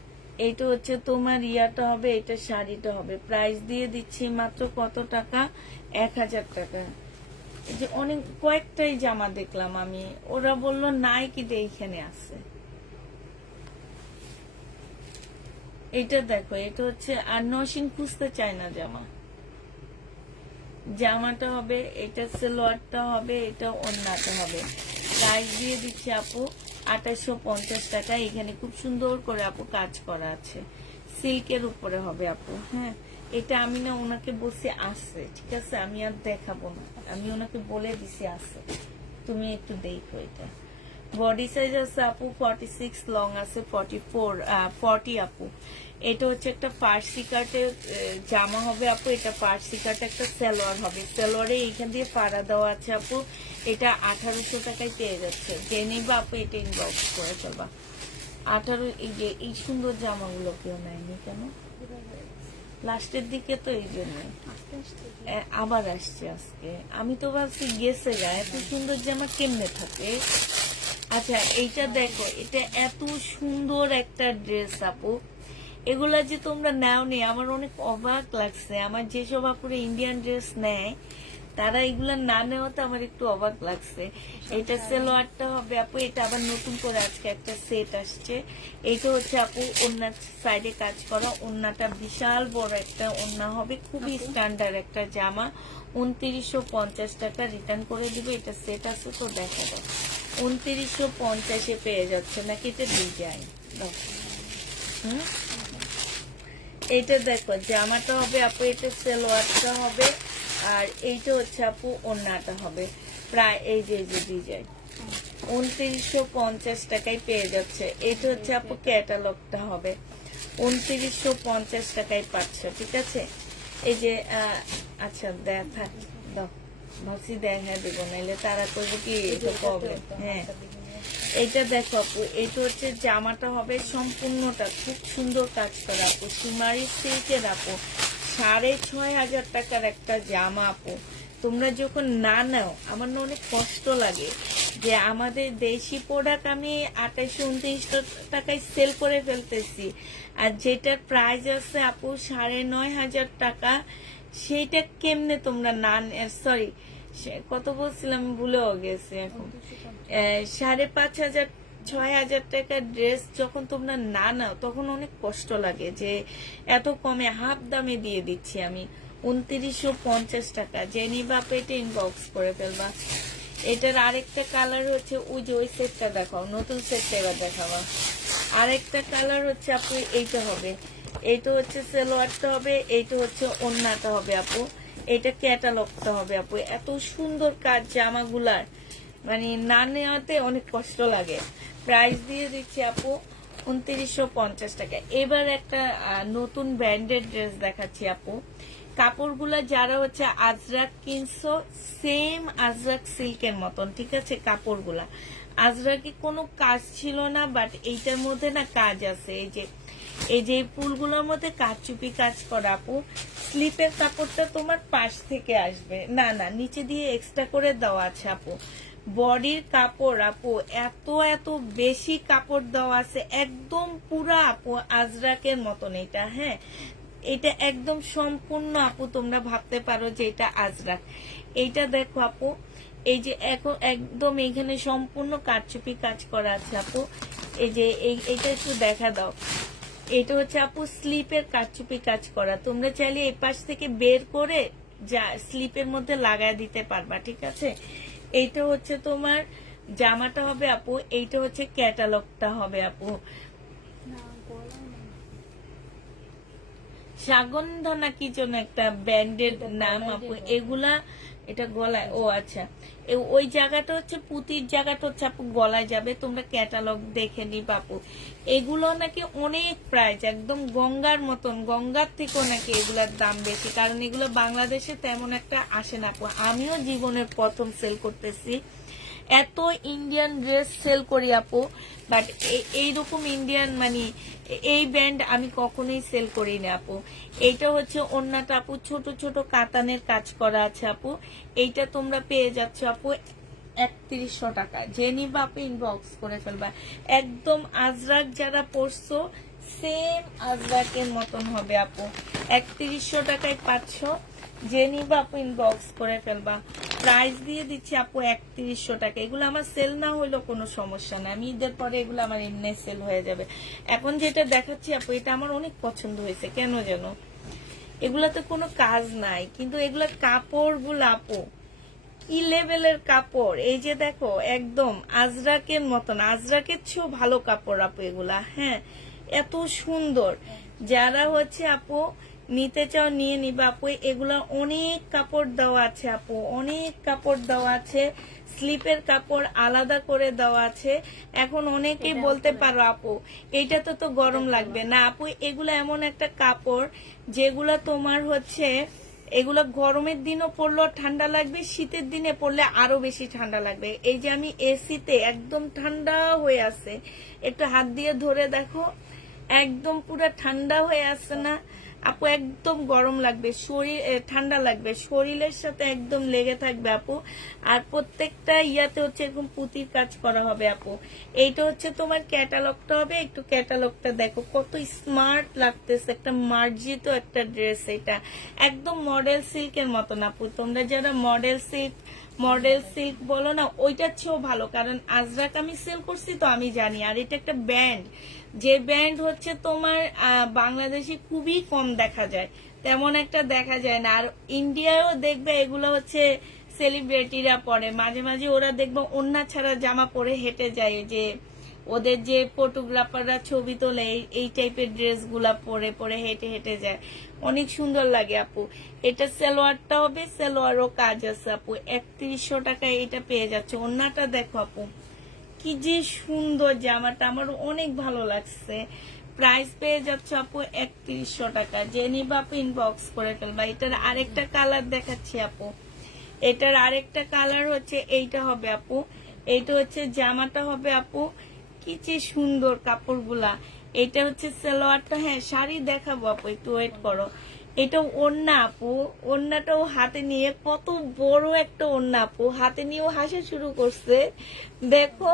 এইটা হচ্ছে তোমার ইয়াটা হবে, এটা শাড়িটা হবে। প্রাইস দিয়ে দিচ্ছি মাত্র কত টাকা, 1000 টাকা। এই যে অনেক কয়েকটাই জামা দেখলাম আমি, ওরা বললো নাই কিন্তু এইখানে আছে। এটা দেখো, এটা হচ্ছে আর নসিন খুঁজতে চায় না জামা, জামাটা হবে, এটা সালোয়ারটা হবে, এটা ওড়নাটা হবে। প্রাইস দিয়ে দিচ্ছি আপু 2850 টাকা। এখানে খুব সুন্দর করে আপু কাজ করা আছে, সিল্কের উপরে হবে আপু। হ্যাঁ, এটা আমি না ওনাকে বলছি আছে, ঠিক আছে, আমি আর দেখাবো না, আমি ওনাকে বলে দিছি আছে, তুমি একটু দেখো। এটা বডি সাইজ আছে আপু 46, লং আছে 40 আপু। এটা হচ্ছে একটা ফার্সি কাটের জামা হবে আপু, এটা ফার্সি কাট একটা সালোয়ার হবে, সালোয়ারে এইখান দিয়ে ফাড়া দেওয়া আছে আপু। এটা 1800 টাকায় পেয়ে যাচ্ছে, যে নিবা আপু এটা ইনবক্স করে ফেলবা। 18, এই যে এই সুন্দর জামাগুলো কেউ নেয়নি কেন লাস্টের দিকে? তো এই জন্য আবার আসছে আজকে, আমি তো ভাবছি গেছে গা, এত সুন্দর জামা কেমনে থাকে। আচ্ছা এইটা দেখো, এটা এত সুন্দর একটা ড্রেস আপু, এগুলা যে তোমরা নাওনি আমার অনেক অবাক লাগছে। আমার যেসব আপুরে ইন্ডিয়ান ড্রেস নেয় তারা এগুলা না নেওয়াতে আমার একটু অবাক লাগছে। এটা সালোয়ারটা হবে আপু, এটা আবার নতুন করে আজকে একটা সেট আসছে। এইটা হচ্ছে আপু ওন্নার সাইডে কাজ করা, ওন্নাটা বিশাল বড় একটা ওন্না হবে, খুবই স্ট্যান্ডার্ড একটা জামা। 2950 টাকা রিটার্ন করে দিবে, এটা সেট আছে তো দেখা যায় 2950-এ পেয়ে যাচ্ছে নাকি, এটা ডিজাইন। এইটা দেখো জামাটা হবে আপু, এটা সালোয়ারটা হবে, আর এইটা হচ্ছে আপু ওন্নাটা হবে প্রায় এই যে ডিজাইন 2950 টাকায় পেয়ে যাচ্ছে। এটা হচ্ছে আপু ক্যাটালগটা হবে 2950 টাকায় পাচ্ছ, ঠিক আছে। এই যে আচ্ছা দেখা দাও, ভাবছি দেখা দেবো, নাইলে তারা করবো কি এটা প্রবলেম। হ্যাঁ এইটা দেখো আপু, এইটা হচ্ছে জামাটা হবে সম্পূর্ণটা খুব সুন্দর কাজ করা আপু, সিমারি সিল্কের আপু, 6500 টাকার একটা জামা আপু। তোমরা যখন না নাও আমার না অনেক কষ্ট লাগে যে আমাদের দেশি প্রোডাক্ট আমি 2800-2900 টাকায় সেল করে ফেলতেছি, আর যেটার প্রাইস আছে আপু 9500 টাকা, সেইটা কেমনে তোমরা না, সরি কত বলছিলাম ভুলেও গেছে এখন, 5500-6000 টাকার ড্রেস যখন তোমরা না নাও তখন অনেক কষ্ট লাগে যে এত কমে হাফ দামে দিয়ে দিচ্ছি আমি 2950 টাকা। যে নিবা পেটে ইনবক্স করে ফেলবা। এটার আরেকটা কালার হচ্ছে ওই যে ওই সেটটা দেখাও, নতুন সেটটা এবার দেখাবা। আরেকটা কালার হচ্ছে আপু এইটা হবে, এইটা হচ্ছে সালোয়ারটা হবে, এইটা হচ্ছে ওন্নাটা হবে আপু, এটা ক্যাটালগটা হবে আপু। এত সুন্দর কাজ জামাগুলার, মানে না নেওয়াতে অনেক কষ্ট লাগে। প্রাইস দিয়ে দিচ্ছি আপু 2950 টাকা। এবার একটা নতুন ব্র্যান্ডেড ড্রেস দেখাচ্ছি আপু। কাপড়গুলা যারা হচ্ছে আজরাক কিনছো, সেম আজরাক সিল্কের মতন, ঠিক আছে। কাপড়গুলা আজরাকে কোনো কাজ ছিল না, বাট এইটার মধ্যে না কাজ আছে। এই যে ফুলগুলোর মধ্যে কারচুপি কাজ করা আপু। স্লিপের কাপড়টা তোমার পাশ থেকে আসবে, না নিচে দিয়ে এক্সট্রা করে দেওয়া আছে আপু। বডির কাপড় আপু এত বেশি কাপড় দেওয়া আছে, একদম পুরা আপু আজরাকের মতন এটা। হ্যাঁ এটা একদম সম্পূর্ণ আপু, তোমরা ভাবতে পারো যে এটা আজরাক। এইটা দেখো আপু, এই যে এখন একদম এখানে সম্পূর্ণ কারচুপি কাজ করা আছে আপু। এই যে এইটা একটু দেখা দাও, এটা হচ্ছে আপু স্লিপের কারচুপি কাজ করা। তোমরা চাইলে এই পাশ থেকে বের করে যা স্লিপের মধ্যে লাগায় দিতে পারবা, ঠিক আছে। এইটা হচ্ছে তোমার জামাটা হবে আপু, এইটা হচ্ছে ক্যাটালগটা হবে আপু। সাগন্ধা না কি জন্য একটা ব্যান্ডের নাম আপু এগুলা, এটা গলায়, ও আচ্ছা ওই জায়গাটা হচ্ছে পুতির জায়গাটা হচ্ছে আপু গলায় যাবে, তোমরা ক্যাটালগ দেখে নিবা আপু। এগুলো নাকি অনেক প্রাইস, একদম গঙ্গার মতন, গঙ্গার থেকেও নাকি এগুলার দাম বেশি, কারণ এগুলো বাংলাদেশে তেমন একটা আসে না আপু। আমিও জীবনের প্রথম সেল করতেছি, এত ইন্ডিয়ান ড্রেস সেল করি আপু, বাট এইরকম ইন্ডিয়ান মানে এই ব্র্যান্ড আমি কখনোই সেল করি না আপু। এইটা হচ্ছে ওন্নাটা আপু, ছোট ছোট কাতানের কাজ করা আছে আপু। এইটা তোমরা পেয়ে যাচ্ছ আপু 3100 টাকা। যে নিবা আপু ইনবক্স করে ফেলবা। একদম আজরাক যারা পরছো সেম আজরাকের মতন হবে আপু, 3100 টাকায় পাচ্ছ। যে নিবা আপু ইনবক্স করে ফেলবা। প্রাইস দিয়ে দিচ্ছি আপু 3100 টাকা। এগুলো আমার সেল না হইলেও কোনো সমস্যা না, আমি ঈদের পরে এগুলো আমার এমনি সেল হয়ে যাবে। এখন যেটা দেখাচ্ছি আপু এটা আমার অনেক পছন্দ হয়েছে, কেন যেন এগুলাতে কোনো কাজ নাই, কিন্তু এগুলা কাপড়গুলো আপু কি লেভেলের কাপড়। এই যে দেখো একদম আজরাকের মতন, আজরাকের চেয়েও ভালো কাপড় আপু এগুলা। হ্যাঁ এত সুন্দর। যারা হচ্ছে আপু নিতে চাও নিয়ে নিবা আপু। এগুলা অনেক কাপড় দেওয়া আছে আপু, অনেক কাপড় দেওয়া আছে, স্লিপের কাপড় আলাদা করে দেওয়া আছে। এখন অনেকেই বলতে পারো আপু এইটাতে তো গরম লাগবে না আপু, এগুলা এমন একটা কাপড় যেগুলা তোমার হচ্ছে এগুলো গরমের দিনও পরলেও ঠান্ডা লাগবে, শীতের দিনে পরলে আরো বেশি ঠান্ডা লাগবে। এই যে আমি এসিতে একদম ঠান্ডা হয়ে আছে, একটু হাত দিয়ে ধরে দেখো, একদম পুরো ঠান্ডা হয়ে আসছে না আপু, একদম গরম লাগবে, শরীর ঠান্ডা লাগবে, শরীরের সাথে একদম লেগে থাকবে আপু। আর প্রত্যেকটা ইয়াতে হচ্ছে এরকম পুঁতির কাজ করা হবে আপু। এইটা হচ্ছে তোমার ক্যাটালগটা হবে, একটু ক্যাটালগটা দেখো কত স্মার্ট লাগতেছে, একটা মার্জিত একটা ড্রেস। এটা একদম মডেল সিল্কের মতন আপু, তোমরা যারা মডেল সিল্ক বলো না, ওইটার চেয়েও ভালো, কারণ আজরাক আমি সেল করছি তো আমি জানি। আর এটা একটা ব্যান্ড, যে ব্যান্ড হচ্ছে তোমার বাংলাদেশে খুবই কম দেখা যায়, তেমন একটা দেখা যায় না। আর ইন্ডিয়ায়ও দেখবে এগুলো হচ্ছে সেলিব্রিটিরা পরে, মাঝে মাঝে ওরা দেখবে ওন্না ছাড়া জামা পরে হেঁটে যায়, যে ওদের যে ফটোগ্রাফাররা ছবি তোলে এই টাইপের ড্রেস গুলা পরে পরে হেঁটে হেঁটে যায়, অনেক সুন্দর লাগে আপু। এটা সালোয়ারটা হবে, সালোয়ারও কাজ আছে আপু। 3100 টাকায় এটা পেয়ে যাচ্ছে। ওন্নাটা দেখো আপু কি যে সুন্দর, জামাটা আমার অনেক ভালো লাগছে। প্রাইস পেয়ে যাচ্ছে আপু 3100 টাকা। যে নিবা আপু ইনবক্স করে ফেলবা। এটার আরেকটা কালার দেখাচ্ছি আপু, এটার আরেকটা কালার হচ্ছে এইটা হবে আপু। এইটা হচ্ছে জামাটা হবে আপু, কি যে সুন্দর কাপড়গুলা। এটা হচ্ছে সালোয়ারটা, হ্যাঁ শাড়ি দেখাবো আপু, একটু ওয়েট করো। এটা ওড়না আপু, ওড়নাটাও হাতে নিয়ে, কত বড় একটা ওড়না আপু, হাতে নিয়েও হাসা শুরু করছে দেখো,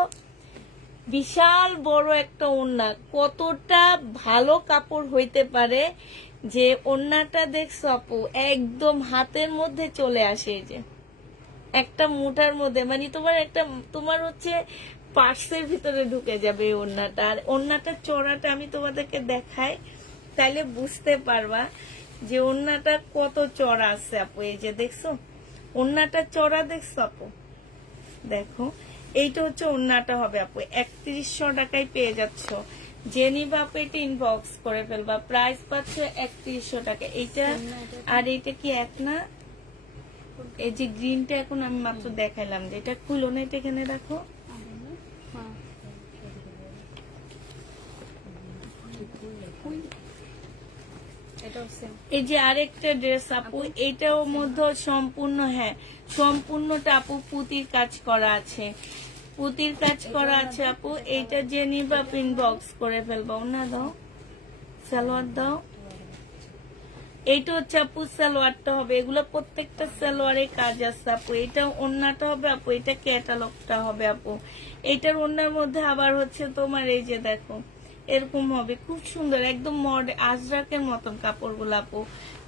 বিশাল বড় একটা ওড়না। কতটা ভালো কাপড় হইতে পারে যে ওড়নাটা দেখছো আপু, একদম হাতের মধ্যে চলে আসে, এই যে একটা মুঠার মধ্যে, মানে তোমার হচ্ছে পার্সের ভিতরে ঢুকে যাবে এই ওড়নাটা। আর ওড়নাটার চড়াটা আমি তোমাদেরকে দেখাই, তাইলে বুঝতে পারবা যে ওড়নাটা কত চড়া আছে আপু। এই যে দেখছো ওড়নাটা চড়া, দেখছো আপু, দেখো এইটা হচ্ছে ওড়নাটা হবে আপু। 3100 টাকায় পেয়ে যাচ্ছ। যে নিবা আপু এটা ইনবক্স করে ফেলবা। প্রাইস পাচ্ছে 3100 টাকা। এইটা আর এইটা কি এক না? এই যে গ্রিনটা এখন আমি মাত্র দেখাইলাম, যে এটা খুলো না, এটা এখানে রাখো। এই যে আরেকটা ড্রেস আপু, এটাও মধ্যে সম্পূর্ণ, হ্যাঁ সম্পূর্ণটা আপু পুঁতির কাজ করা আছে, পুঁতির কাজ করা আছে আপু। এইটা যে নিবা ইনবক্স করে ফেলবা। না দাও, সালোয়ার দাও। এইটা হচ্ছে আপু সালোয়ারটা হবে, এগুলো প্রত্যেকটা সালোয়ারে কাজ আছে আপু। এটা ওড়নাটা হবে আপু, এটা ক্যাটালগটা হবে আপু। এইটার ওড়নার মধ্যে আবার হচ্ছে তোমার এই যে দেখো এরকম হবে, খুব সুন্দর, একদম আজরাকের মতন কাপড়গুলো আপু।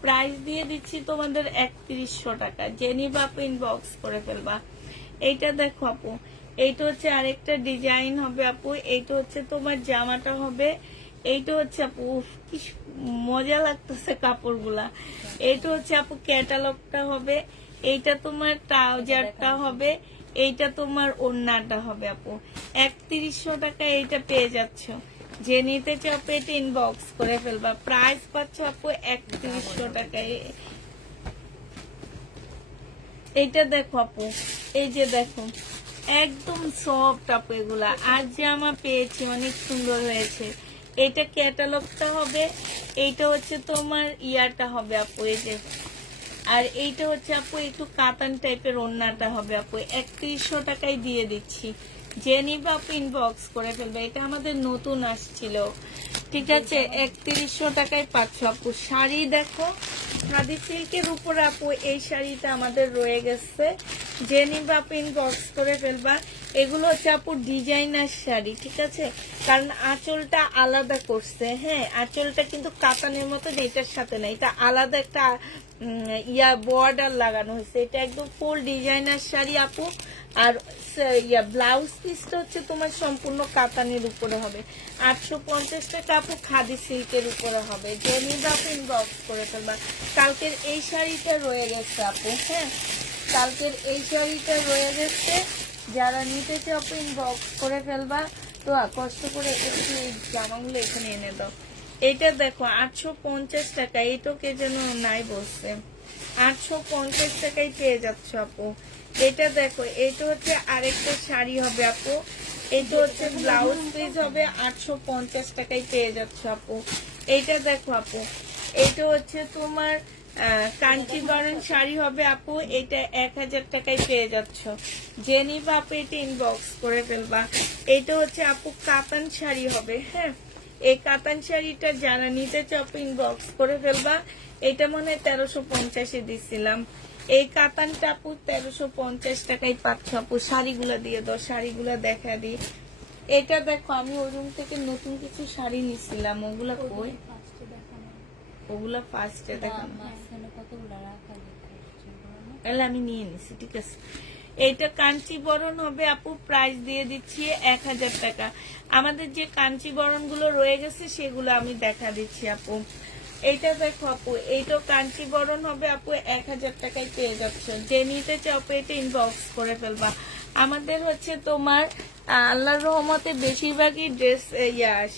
প্রাইস দিয়ে দিচ্ছি তোমাদের 3100 টাকা। যে নিবা আপু ইনবক্স করে ফেলবা। এইটা দেখো আপু, এইটা হচ্ছে আরেকটা ডিজাইন হবে আপু। এইটা হচ্ছে তোমার জামাটা হবে, এইটা হচ্ছে আপু কি মজা লাগতেছে কাপড়গুলা। এইটা হচ্ছে আপু ক্যাটালগটা হবে, এইটা তোমার ট্রাউজারটা হবে, এইটা তোমার ওড়নাটা হবে আপু। 3100 টাকা এইটা পেয়ে যাচ্ছ। যে নিতে চাও এটা ইনবক্স করে ফেলবা। প্রাইস পাচ্ছ আপু 3100 টাকায়। এইটা দেখো আপু, এই যে দেখো একদম সফট আপু এগুলা। আর জামা পেয়েছি অনেক সুন্দর হয়েছে। এইটা ক্যাটালগটা হবে, এইটা হচ্ছে তোমার ইয়ারটা হবে আপু, এই যে। আর এইটা হচ্ছে আপু একটু কাতান টাইপের ওড়নাটা হবে আপু। 3100 টাকায় দিয়ে দিচ্ছি। যে নিবা আপু ইনবক্স করে ফেলবে। এটা আমাদের নতুন আসছিল, ঠিক আছে। 3100 টাকায় পাচ্ছ আপু। শাড়ি দেখো খাদি সিল্কের উপরে আপু, এই শাড়িটা আমাদের রয়ে গেছে। যে নিবা আপু ইনবক্স করে ফেলবা। এগুলো হচ্ছে আপু ডিজাইনার শাড়ি, ঠিক আছে, কারণ আঁচলটা আলাদা করছে, হ্যাঁ আঁচলটা কিন্তু কাতানের মতো এটার সাথে না, এটা আলাদা একটা বর্ডার লাগানো হয়েছে। এটা একদম ফুল ডিজাইনার শাড়ি আপু। আর ব্লাউজ পিসটা হচ্ছে তোমার সম্পূর্ণ কাতানের উপরে হবে। 850 টাকা আপু খাদি সিল্কের উপরে হবে। যে নিবা আপু ইনবক্স করে ফেলবা। কালকের এই শাড়িটা রয়ে গেছে আপু, হ্যাঁ কালকের এই শাড়িটা রয়ে গেছে। যারা নিতে চাও ইনবক্স করে ফেলবা। তো কষ্ট করে একটু এই জামাগুলো এখানে এনে দাও। এটা দেখো 850 টাকা, এটো কে যেন নাই বলছে, 850 টাকায় পেয়ে যাচ্ছ আপু। এটা দেখো, এটা হচ্ছে আরেকটা শাড়ি হবে আপু, এটা হচ্ছে ব্লাউজ পিস হবে, 850 টাকায় পেয়ে যাচ্ছ আপু। এটা দেখো আপু, এটা হচ্ছে তোমার কাঞ্চিবরণ শাড়ি হবে আপু, এটা 1000 টাকায় পেয়ে যাচ্ছ। যে নিবা আপু এটা ইনবক্স করে ফেলবা। এটা হচ্ছে আপু কাতান শাড়ি হবে, হ্যাঁ এই কাতান শাড়িটা যারা নিতে চাও ইনবক্স করে ফেলবা। এটা মনে হয় 1350-এ দিছিলাম। এই কাতানটা আপু 1350 টাকায় পাচ্ছ আপু। শাড়িগুলা দিয়ে দাও, শাড়িগুলা দেখা দিই। এটা দেখো, আমি ওই রুম থেকে নতুন কিছু শাড়ি নিছিলাম, ওগুলা কই? ফার্স্টে দেখানো ওগুলা ফার্স্টে দেখানো, মাঝখানে কতগুলো রাখা যেত তাহলে আমি নিয়ে নিছি, ঠিক আছে। এইটা কাঞ্চিবরণ হবে আপু, প্রাইস দিয়ে দিচ্ছি 1000 টাকা। আমাদের যে কাঞ্চিবরণ গুলো রয়ে গেছে সেগুলো আমি দেখা দিচ্ছি আপু। এইটা দেখো আপু, এইটা কাঞ্চিবরণ হবে আপু, 1000 টাকায় পেয়ে যাচ্ছ। যে নিতে চাও আপু এটা ইনবক্স করে ফেলবা। আমাদের হচ্ছে তোমার আল্লাহর রহমতে বেশিরভাগই ড্রেস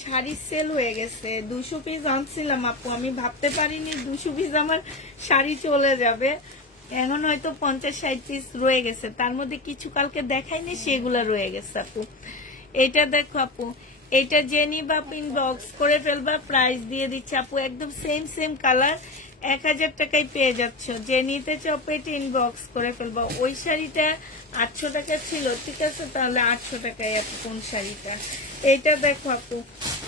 শাড়ি সেল হয়ে গেছে। 200 পিস আনছিলাম আপু, আমি ভাবতে পারিনি 200 পিস আমার শাড়ি চলে যাবে। এখন হয়তো 50-60 পিস রয়ে গেছে, তার মধ্যে কিছু কালকে দেখাইনি, সেগুলা রয়ে গেছে আপু। এটা দেখো আপু, এটা জেনি বা ইনবক্স করে ফেলবা, প্রাইস দিয়ে দিচ্ছে আপু একদম সেম কালার, 1000 টাকায় পেয়ে যাচ্ছ। যে নিতে চাও এটা ইনবক্স করে ফেলবা। ওই শাড়িটা 800 টাকা ছিল, ঠিক আছে, তাহলে 800 টাকায় আপু কোন শাড়িটা। এইটা দেখো আপু,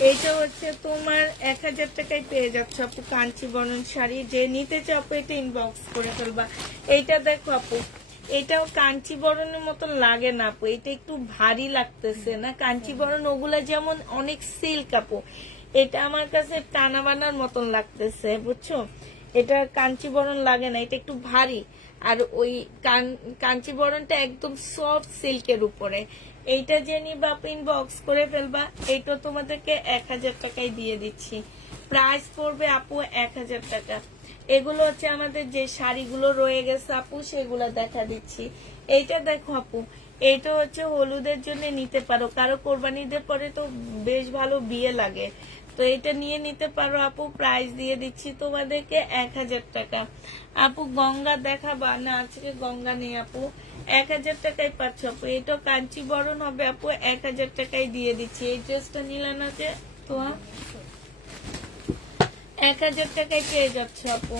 এইটা হচ্ছে তোমার 1000 টাকায় পেয়ে যাচ্ছ আপু কাঞ্চিবরণ শাড়ি। যে নিতে চাও আপু এটা ইনবক্স করে ফেলবা। এইটা দেখো আপু, এটাও কাঞ্চিবরণের মতন লাগে না আপু, এটা একটু ভারী লাগতেছে না কাঞ্চিবরণ, ওগুলা যেমন অনেক সিল্ক আপু, এটা আমার কাছে টানা বানার মতন লাগতেছে, বুঝছো। এটা কাঞ্চিবরণ লাগে না, এটা একটু ভারী। আর ওই কাঞ্চিবরণটা একদম সফট সিল্কের উপরে। এইটা যে নিবা আপু ইনবক্স করে ফেলবা। এইটা তোমাদেরকে 1000 টাকায় দিয়ে দিচ্ছি, প্রাইস পড়বে আপু 1000 টাকা। এগুলো হচ্ছে আমাদের যে শাড়িগুলো রয়ে গেছে আপু, সেগুলো দেখা দিচ্ছি। এইটা দেখো আপু, এইটা হচ্ছে হলুদের জন্য নিতে পারো, কারো কোরবানিদের পরে তো বেশ ভালো বিয়ে লাগে, তো এটা নিয়ে নিতে পারো আপু। প্রাইস দিয়ে দিচ্ছি তোমাদেরকে 1000 টাকা। আপু গঙ্গা দেখাবা না? আজকে গঙ্গা নেই আপু, 1000 টাকায় পাচ্ছ আপু। এটা কাঞ্চিবরণ হবে আপু, 1000 টাকায় দিয়ে দিচ্ছি। এই ড্রেসটা নিলে না যে তোমার 1000 টাকায় পেয়ে যাচ্ছ আপু।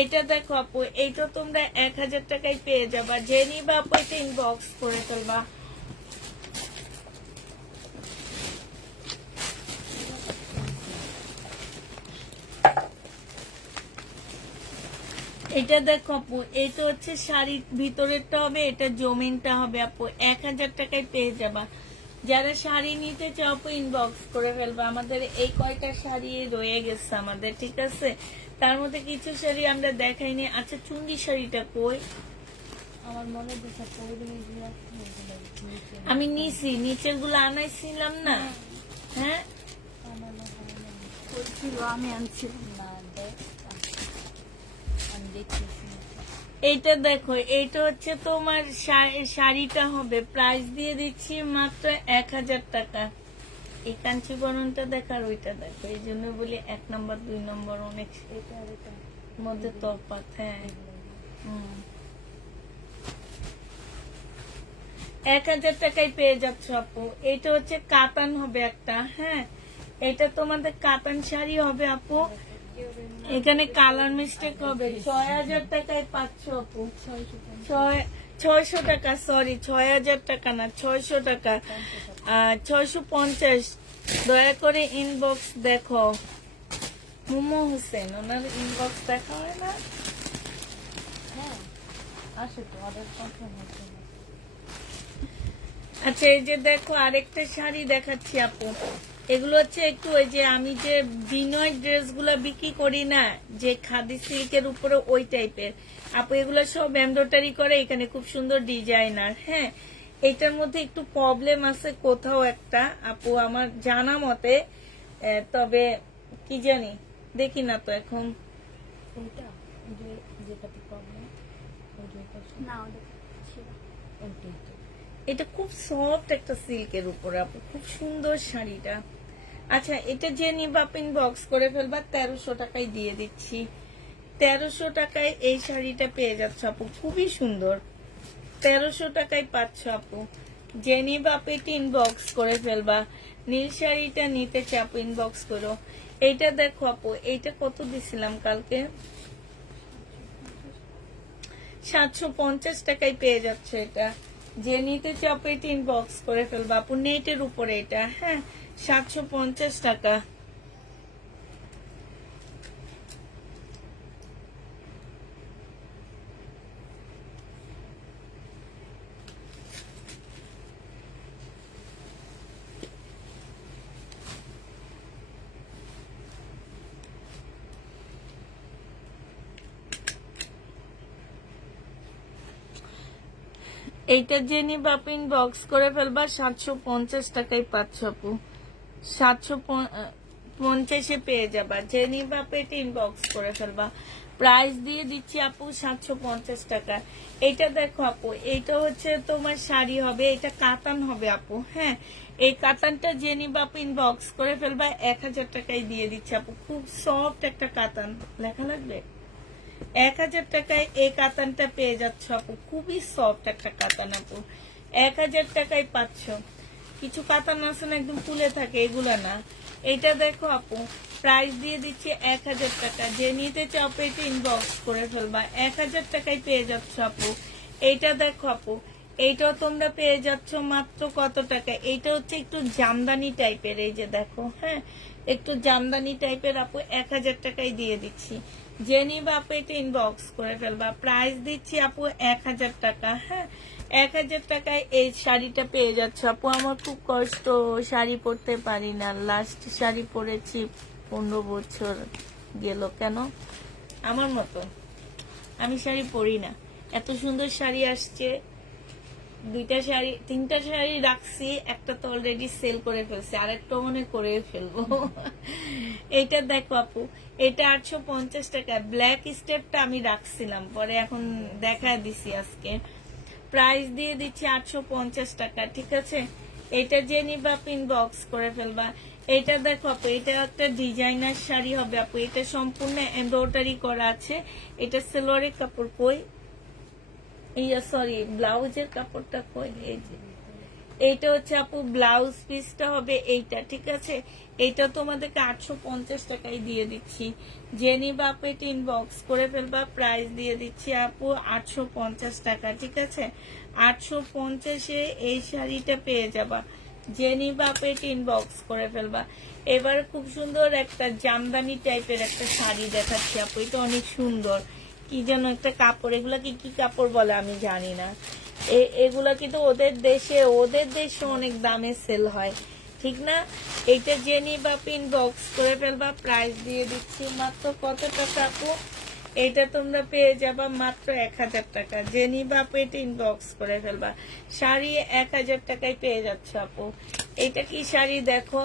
এটা দেখো আপু, এইটা তোমরা 1000 টাকায় পেয়ে যাবা। যে নিবা আপু এটা ইনবক্স করে ফেলবা। এটা দেখো আপু, এটা হচ্ছে শাড়ির ভিতরেরটা হবে, এটা জমিনটা হবে আপু, 1000 টাকায় পেয়ে যাবা। যারা শাড়ি নিতে চাও আপু ইনবক্স করে ফেলবা। আমাদের এই কয়টা শাড়ি রয়ে গেছে আমাদের, ঠিক আছে, তার মধ্যে কিছু শাড়ি আমরা দেখাইনি। আচ্ছা চুন্ডি শাড়িটা কই? আমার মনে দিচ্ছে আমি নিছি, নিচের গুলো আনাইছিলাম না, হ্যাঁ আমার মনে হয় না। আমি আনছিলাম। না দেখ, আমি দেখতেছি এইটা দেখো, এইটা হচ্ছে তোমার শাড়িটা হবে, প্রাইস দিয়ে দিচ্ছি মাত্র 1000 টাকা। এই কাঞ্চিবরণটা দেখার ওইটা দেখো, এই জন্য বলি 1 নম্বর 2 নম্বর অনেক এটা আর এটা মধ্যে তফাৎ। হ্যাঁ, 1000 টাকায় পেয়ে যাচ্ছ আপু। এটা হচ্ছে কাতান হবে একটা, হ্যাঁ এটা তোমাদের কাতান শাড়ি হবে আপু। এখানে কালার মিস্টেক হবে, 6000 টাকায় পাচ্ছ আপু। 600 টাকা, সরি 6000 টাকা না, 600 টাকা, 650। দয়া করে ইনবক্স দেখো। মোমো হোসেন, ওনার ইনবক্স দেখা হয় না? হ্যাঁ আসে তো, অর্ডার কনফার্ম হচ্ছে না। আচ্ছা এই যে দেখো আরেকটা শাড়ি দেখাচ্ছি আপু। এগুলো হচ্ছে একটু ওই যে আমি যে বিনয় ড্রেসগুলো বিক্রি করি না, যে খাদি সিল্কের উপরে ওই টাইপের আপু, এগুলো সব এমব্রয়ডারি করে, এখানে খুব সুন্দর ডিজাইনার। হ্যাঁ, এটার মধ্যে একটু প্রবলেম আছে কোথাও একটা আপু আমার জানা মতে, তবে কি জানি, দেখি না তো এখন। ওইটা যে যেটাতে প্রবলেম, ওই যে না ওটা ছিল ওইটাই তো। এটা খুব সফট একটা সিল্কের উপরে আপু, খুব সুন্দর শাড়িটা। আচ্ছা, এটা যে নিবা ইনবক্স করে ফেলবা, 1300 টাকায় দিয়ে দিচ্ছি। 1300 টাকায় এই শাড়িটা পেয়ে যাচ্ছ আপু, খুবই সুন্দর। 1300 টাকায় পাচ্ছ আপু। যে নিবা পেটি ইনবক্স করে ফেলবা। নীল শাড়িটা নিতে চাপ ইনবক্স করো। এইটা দেখো আপু, এইটা কত দিছিলাম কালকে? 750 টাকায় পেয়ে যাচ্ছে এটা। যে নিতে চাপ এটি ইনবক্স করে ফেলবা আপু। নেটের উপরে এটা, হ্যাঁ, 750 টাকা। এইটা যে নিবা ইনবক্স করে ফেলবা, 750 টাকায় পাচ্ছ আপু। 750 পেয়ে যাবা। যে নিবা পেটি ইনবক্স করে ফেলবা। প্রাইস দিয়ে দিচ্ছি আপু 750 টাকা। এইটা দেখো আপু, এইটা হচ্ছে তোমার শাড়ি হবে, এটা কাতান হবে আপু, হ্যাঁ। এই কাতানটা যে নিবা ইনবক্স করে ফেলবা, 1000 টাকায় দিয়ে দিচ্ছি আপু। খুব সফট একটা কাতান, লেখা লাগবে। 1000 টাকায় এই কাতানটা পেয়ে যাচ্ছ আপু, খুবই সফট একটা কাতান আপু। 1000 টাকায় পাচ্ছ। কিছু কাতান আছে না একদম ফুলে থাকে, এগুলা না। এটা দেখো আপু, প্রাইস দিয়ে দিচ্ছি 1000 টাকা। যে নিতে চাও পেটে ইনবক্স করে ফেলবা। 1000 টাকায় পেয়ে যাচ্ছ আপু। এইটা দেখো আপু, এইটাও তোমরা পেয়ে যাচ্ছ মাত্র কত টাকা? এইটা হচ্ছে একটু জামদানি টাইপের, এই যে দেখো, হ্যাঁ, একটু জামদানি টাইপের আপু। 1000 টাকায় দিয়ে দিচ্ছি। যে নিবা আপু এটা ইনবক্স করে ফেলবা। প্রাইস দিচ্ছি আপু 1000 টাকা, হ্যাঁ। 1000 টাকায় এই শাড়িটা পেয়ে যাচ্ছে আপু। আমার খুব কষ্ট, শাড়ি পরতে পারি না। লাস্ট শাড়ি পরেছি 15 বছর গেল। কেন? আমার মতো আমি শাড়ি পরি না। এত সুন্দর শাড়ি আসছে, 2টা শাড়ি 3টা শাড়ি রাখছি, একটা তো অলরেডি সেল করে ফেলছে, আরেকটা মনে করে ফেলবো। এইটা দেখো আপু, এটা 850 টাকা। ব্ল্যাক স্টেপটা আমি রাখছিলাম, পরে এখন দেখা দিছি আজকে। প্রাইস দিয়ে দিচ্ছি 850 টাকা, ঠিক আছে। এটা যে নিবা ইনবক্স করে ফেলবা। এটা দেখো আপু, এটা একটা ডিজাইনার শাড়ি হবে আপু। এটা সম্পূর্ণ এমব্রয়ডারি করা আছে। এটা সেলোয়ারের কাপড় কই, সরি, ব্লাউজের কাপড়টা কই, এই যে এইটা হচ্ছে আপু ব্লাউজ পিসটা হবে এইটা, ঠিক আছে। এইটা তোমাদেরকে 850 টাকায় দিয়ে দিচ্ছি। যে নিবা আপু এটা ইনবক্স করে ফেলবা। প্রাইস দিয়ে দিচ্ছি আপু 850 টাকা, ঠিক আছে। 850-এ এই শাড়িটা পেয়ে যাবা। যে নিবা আপু এটা ইনবক্স করে ফেলবা। এবার খুব সুন্দর একটা জামদানি টাইপের একটা শাড়ি দেখাচ্ছি আপু। এটা অনেক সুন্দর, কি যেন একটা কাপড়, এগুলা কি কাপড় বলে আমি জানি না। এগুলা কিন্তু ওদের দেশে অনেক দামে সেল হয়, ঠিক না। এইটা যে নিবা ইনবক্স করে ফেলবা। প্রাইস দিয়ে দিচ্ছি মাত্র কত টাকা আপু? এটা তোমরা পেয়ে যাবা মাত্র 1000 টাকা। যে নিবা এটা ইনবক্স করে ফেলবা। শাড়ি 1000 টাকায় পেয়ে যাচ্ছে আপু। এটা কি শাড়ি দেখো,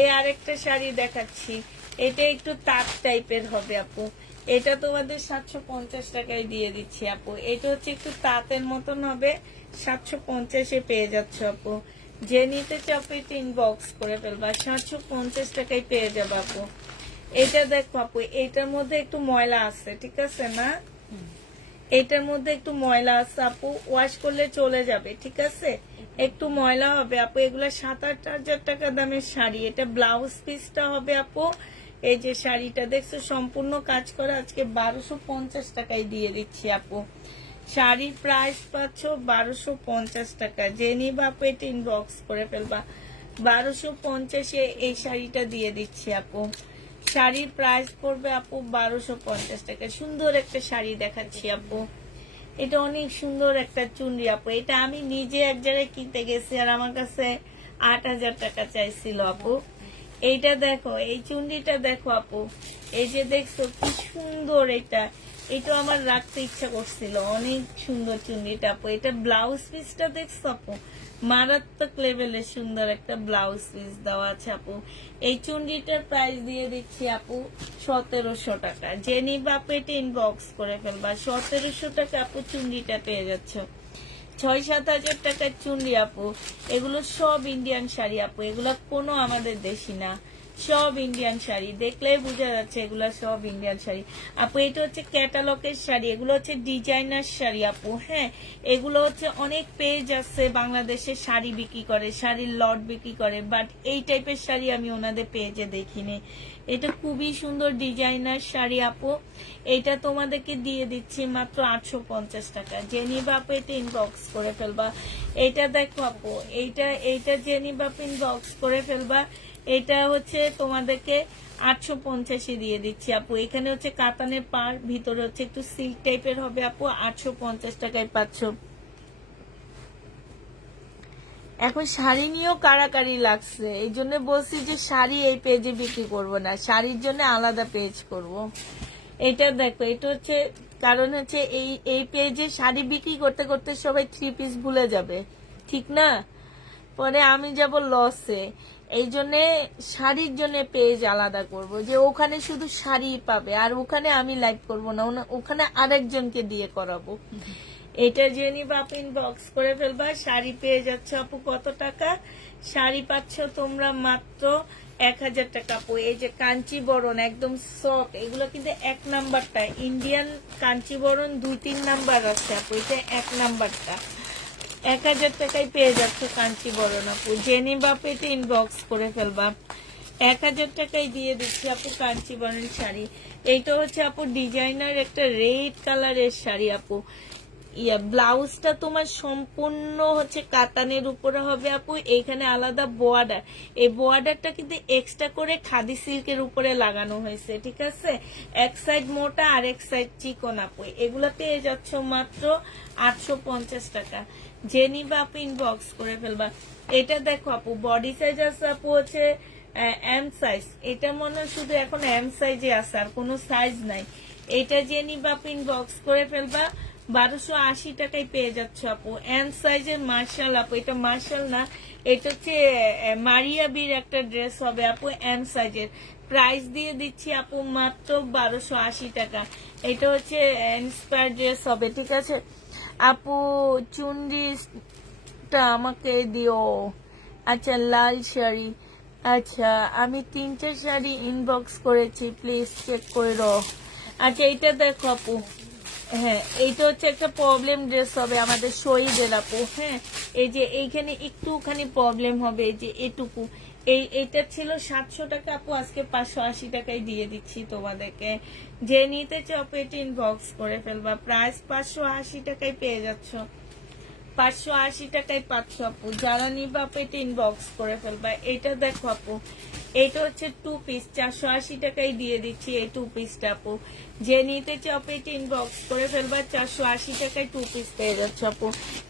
এই আরেকটা শাড়ি দেখাচ্ছি। এটা একটু তাঁত টাইপের হবে আপু। এটা তোমাদের 750 টাকায় দিয়ে দিচ্ছি আপু। এটা হচ্ছে একটু তাঁতের মতন হবে, 750-এ পেয়ে যাচ্ছ আপু। যে নিতে চাও এটা ইনবক্স করে ফেলবা। 750 টাকায় পেয়ে যাবে আপু। এটা দেখো আপু, এটার মধ্যে একটু ময়লা আছে, ঠিক আছে না। এটার মধ্যে একটু ময়লা আছে আপু, ওয়াশ করলে চলে যাবে, ঠিক আছে। একটু ময়লা হবে আপু। এগুলা 7-8 হাজার টাকা দামের শাড়ি। এটা ব্লাউজ পিসটা হবে আপু। এই যে শাড়িটা দেখছো সম্পূর্ণ কাজ করা, আজকে 1250 টাকায় দিয়ে দিচ্ছি আপু। শাড়ির প্রাইস পাচ্ছ 1250 টাকা। যে নিবা আপু এটা ইনবক্স করে ফেলবা। 1250-এ এই শাড়িটা দিয়ে দিচ্ছি আপু। শাড়ির প্রাইস পড়বে আপু 1250 টাকা। সুন্দর একটা শাড়ি দেখাচ্ছি আপু। এটা অনেক সুন্দর একটা চুনরি আপু। এটা আমি নিজে এক জায়গায় কিনতে গেছি, আর আমার কাছে 8000 টাকা চাইছিল আপু। এইটা দেখো, এই চুনরিটা দেখো আপু। এই যে দেখছো কি সুন্দর, এটা আমার রাখতে ইচ্ছা করছিল। অনেক সুন্দর চুনরিটা আপু। এটা ব্লাউজ পিসটা দেখছো আপু, মারাত্মক লেভেলের সুন্দর একটা ব্লাউজ পিস দেওয়া আছে আপু। এই চুনরিটার প্রাইস দিয়ে দিচ্ছি আপু 1700 টাকা। যে নিবা আপু এটা ইনবক্স করে ফেলবা। 1700 টাকা আপু চুনরিটা পেয়ে যাচ্ছ। 6-7 হাজার টাকার চুনরি আপু, এগুলো সব ইন্ডিয়ান শাড়ি আপু, এগুলা কোনো আমাদের দেশি না, সব ইন্ডিয়ান শাড়ি, দেখলেই বোঝা যাচ্ছে এগুলা সব ইন্ডিয়ান শাড়ি আপু। এটা হচ্ছে ক্যাটালগের শাড়ি, এগুলো হচ্ছে ডিজাইনার শাড়ি আপু। হ্যাঁ, এগুলো হচ্ছে অনেক পেজ আছে বাংলাদেশে শাড়ি বিক্রি করে, শাড়ির লট বিক্রি করে, বাট এই টাইপের শাড়ি আমি ওনাদের পেজে দেখিনি। এটা খুবই সুন্দর ডিজাইনার শাড়ি আপু, এটা তোমাদেরকে দিয়ে দিচ্ছি মাত্র 850 টাকা। জেনিবা আপু এটা ইনবক্স করে ফেলবা। এটা দেখো আপু, এইটা জেনিবা আপু ইনবক্স করে ফেলবা। এটা হচ্ছে তোমাদেরকে 850 দিয়ে দিচ্ছি আপু। এখানে হচ্ছে কাতানের পার, ভিতরে হচ্ছে একটু সিল্ক টাইপের হবে আপু, 850 টাকায় পাচ্ছ। এখন শাড়ি নিয়েও কারাকারি লাগছে, এই জন্য বলছি যে শাড়ি এই পেজে বিক্রি করব না, শাড়ির জন্য আলাদা পেজ করব। এটা দেখো, এটা হচ্ছে কারণ হচ্ছে এই পেজে শাড়ি বিক্রি করতে করতে সবাই 3 পিস ভুলে যাবে, ঠিক না? পরে আমি যাব লসে। এই জন্য শাড়ির জন্য পেজ আলাদা করব, যে ওখানে শুধু শাড়ি পাবে, আর ওখানে আমি লাইভ করব না, ওখানে আরেকজনকে দিয়ে করাবো। এটা জেনিবা আপু ইনবক্স করে ফেলবা। শাড়ি পেয়ে যাচ্ছ আপু কত টাকা? শাড়ি পাচ্ছ তোমরা মাত্র 1000 টাকা আপু। এই যে কাঞ্চিবরণ একদম সফট, এগুলো কিন্তু 1 নাম্বারটা, ইন্ডিয়ান কাঞ্চিবরণ 2-3 নাম্বার আছে আপু, এটা 1 নাম্বারটা। 1000 টাকায় পেয়ে যাচ্ছ কাঞ্চিবরণ আপু। জেনিবা আপু এটা ইনবক্স করে ফেলবা। 1000 টাকায় দিয়ে দিচ্ছি আপু কাঞ্চিবরণ শাড়ি। এইটা হচ্ছে আপু ডিজাইনার একটা রেড কালারের শাড়ি আপু। ব্লাউজটা তোমার সম্পূর্ণ হচ্ছে কাতানের উপরে হবে আপু, এইখানে আলাদা বর্ডার, এই বর্ডারটা কিন্তু এক্সট্রা করে খাদি সিল্কের উপরে লাগানো হয়েছে, ঠিক আছে? এক সাইড মোটা আর এক সাইড চিকন আপু। এগুলা পেয়ে যাচ্ছ মাত্র 850 টাকা। জেনিবা আপু ইনবক্স করে ফেলবা। এটা দেখো আপু, বডি সাইজ আছে আপু হচ্ছে এম সাইজ, এটা মনে হয় শুধু এখন এম সাইজে আছে, আর কোনো সাইজ নাই। এটা জেনিবা আপু ইনবক্স করে ফেলবা। 1280 টাকায় পেয়ে যাচ্ছ আপু এম সাইজের মার্শাল আপু। এটা মার্শাল না, এটা হচ্ছে মারিয়া বির একটা ড্রেস হবে আপু, এম সাইজের। প্রাইস দিয়ে দিচ্ছি আপু মাত্র 1280 টাকা। এটা হচ্ছে ইন্সপায়ার ড্রেস হবে, ঠিক আছে আপু? চুনরিটা আমাকে দিও। আচ্ছা, লাল শাড়ি, আচ্ছা আমি 3-4 শাড়ি ইনবক্স করেছি, প্লিজ চেক করে রো। আচ্ছা এইটা দেখো আপু, হ্যাঁ এইটা হচ্ছে একটা প্রবলেম ড্রেস হবে আমাদের শহীদের আপু। হ্যাঁ, এই যে এইখানে একটুখানি প্রবলেম হবে, এই যে এটুকু, এইটা ছিল 700 টাকা আপু, আজকে 580 টাকায় দিয়ে দিচ্ছি তোমাদেরকে। যে নিতে চাও এটা ইনবক্স করে ফেলবা। প্রাইস 580 টাকায় পেয়ে যাচ্ছ, 580 টাকায় পাচ্ছ আপু। যারা নিবা আপু এটা ইনবক্স করে ফেলবা। এটা দেখো আপু, এটা হচ্ছে 2 পিস, 480 টাকায় দিয়ে দিচ্ছি এই 2 পিসটা আপু। যে নিতে চাও আপু এটা ইনবক্স করে ফেলবা। 480 টাকায় 2 পিস পেয়ে যাচ্ছ আপু।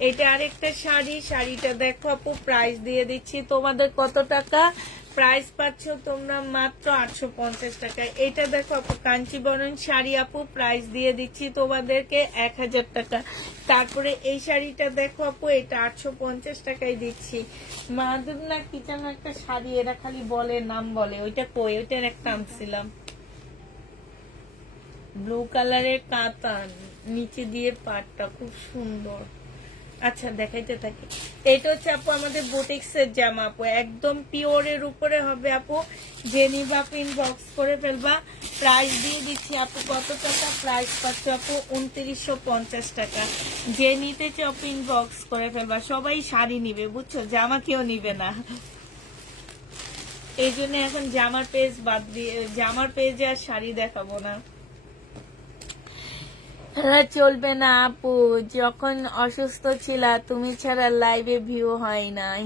এটা আরেকটা শাড়ি, শাড়িটা দেখো আপু, প্রাইস দিয়ে দিচ্ছি তোমাদের কত টাকা? প্রাইস পাচ্ছ তোমরা মাত্র 850 টাকা। এটা দেখো আপু, কাঞ্চিবরণ শাড়ি আপু, প্রাইস দিয়ে দিচ্ছি তোমাদেরকে 1000 টাকা। তারপরে এই শাড়িটা দেখো আপু, এটা 850 টাকায় দিচ্ছি। মাদুর না কি যেন একটা শাড়ি, এরা খালি বলে নাম বলে, ওইটা কই? ওইটার একটা আনছিলাম, ব্লু কালারের কাতান, নিচে দিয়ে পাটটা খুব সুন্দর। আচ্ছা দেখাইতে থাকি। এটা হচ্ছে আপু আমাদের বুটিক্স এর জামা আপু, একদম পিওরের উপরে হবে আপু। জেনিবা আপু ইনবক্স করে ফেলবা। প্রাইস দিয়ে দিচ্ছি আপু কত টাকা? প্রাইস পাচ্ছ আপু 2950 টাকা। যে নিতে চাও আপু ইনবক্স করে ফেলবা। সবাই শাড়ি নিবে বুঝছো, জামা কেউ নিবে না, এই জন্য এখন জামার পেজ বাদ দিয়ে, জামার পেজে আর শাড়ি দেখাবো না। চলবে না আপু, যখন অসুস্থ ছিলা তুমি ছাড়া লাইভে ভিউ হয় নাই।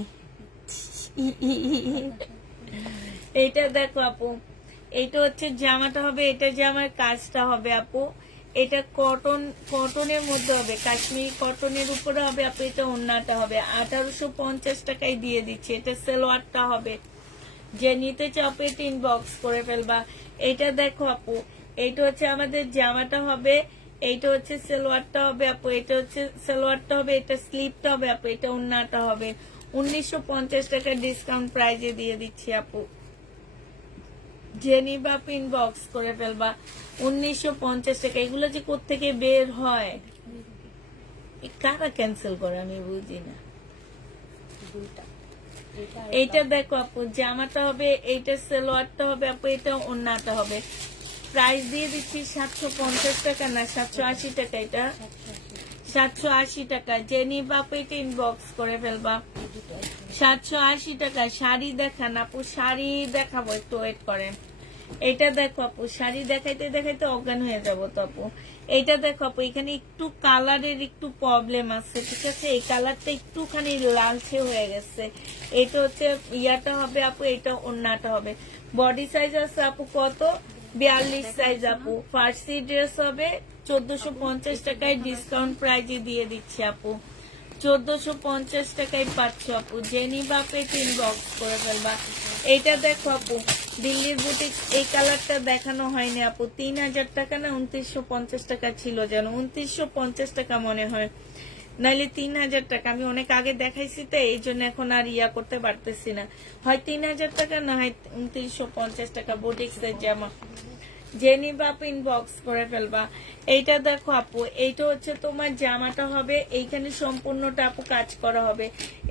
এইটা দেখো আপু, এটা হচ্ছে জামাটা হবে, এটা জামার কাজটা হবে আপু। এটা কটনের মধ্যে হবে, কাশ্মীরি কটনের উপরে হবে আপু। এটা ওড়নাটা হবে 1850 টাকায় দিয়ে দিচ্ছি। এটা সালোয়ারটা হবে। যে নিতে চাও আপু এটা ইনবক্স করে ফেলবা। এটা দেখো আপু, এইটা হচ্ছে আমাদের জামাটা হবে, এইটা হচ্ছে সালোয়ারটা হবে আপু। এটা হচ্ছে সালোয়ারটা হবে, এটা স্লিপটা হবে আপু, এটা ওড়নাটা হবে। 1950 টাকা ডিসকাউন্ট প্রাইজে দিয়ে দিচ্ছি আপু। জেনিবা আপু ইনবক্স করে ফেলবা। 1950 টাকা। এগুলো যে কোত্থেকে বের হয়, কারা ক্যান্সেল করে আমি বুঝি না। দুইটা এটা আর এইটা দেখো আপু, জামাটা হবে, এইটা সালোয়ারটা হবে আপু, এটা ওড়নাটা হবে। প্রাইস দিয়ে দিচ্ছি 750 টাকা না 780 টাকা। এটা 780 টাকা। যে নিবা আপু এটা ইনবক্স করে ফেলবা। 780 টাকা। শাড়ি দেখান আপু, শাড়ি দেখাবো, একটু ওয়েট করেন। এটা দেখো আপু, শাড়ি দেখাইতে দেখাইতে অজ্ঞান হয়ে যাবো তো আপু। এইটা দেখো আপু, এখানে একটু কালারের একটু প্রবলেম আছে, ঠিক আছে? এই কালারটা একটুখানি লালচে হয়ে গেছে। এটা হচ্ছে ইয়াটা হবে আপু, এটা ওড়নাটা হবে। বডি সাইজ আছে আপু কত? 42 সাইজ আপু। ফার্সি ড্রেস হবে 1450 টাকায়, ডিসকাউন্ট প্রাইজে দিয়ে দিচ্ছি আপু। 1450 টাকায় পাচ্ছ আপু। জেনি বাপে ইনবক্স করে ফেলবা। এইটা দেখো আপু, দিল্লির বুটিক, এই কালারটা দেখানো হয়নি আপু। 3000 টাকা না 2950 টাকা ছিল, যেন 2950 টাকা মনে হয়, নাইলে 3000 টাকা। আমি অনেক আগে দেখাইছি তো এই জন্য এখন আর ইয়া করতে পারতেছি না। হয় 3000 টাকা না হয় 2950 টাকা বুটিক্সের জামা। জেনি বাপ ইনবক্স করে ফেলবা। এইটা দেখো আপু, এইটা হচ্ছে তোমার জামাটা হবে, এইখানে সম্পূর্ণটা আপু কাজ করা হবে।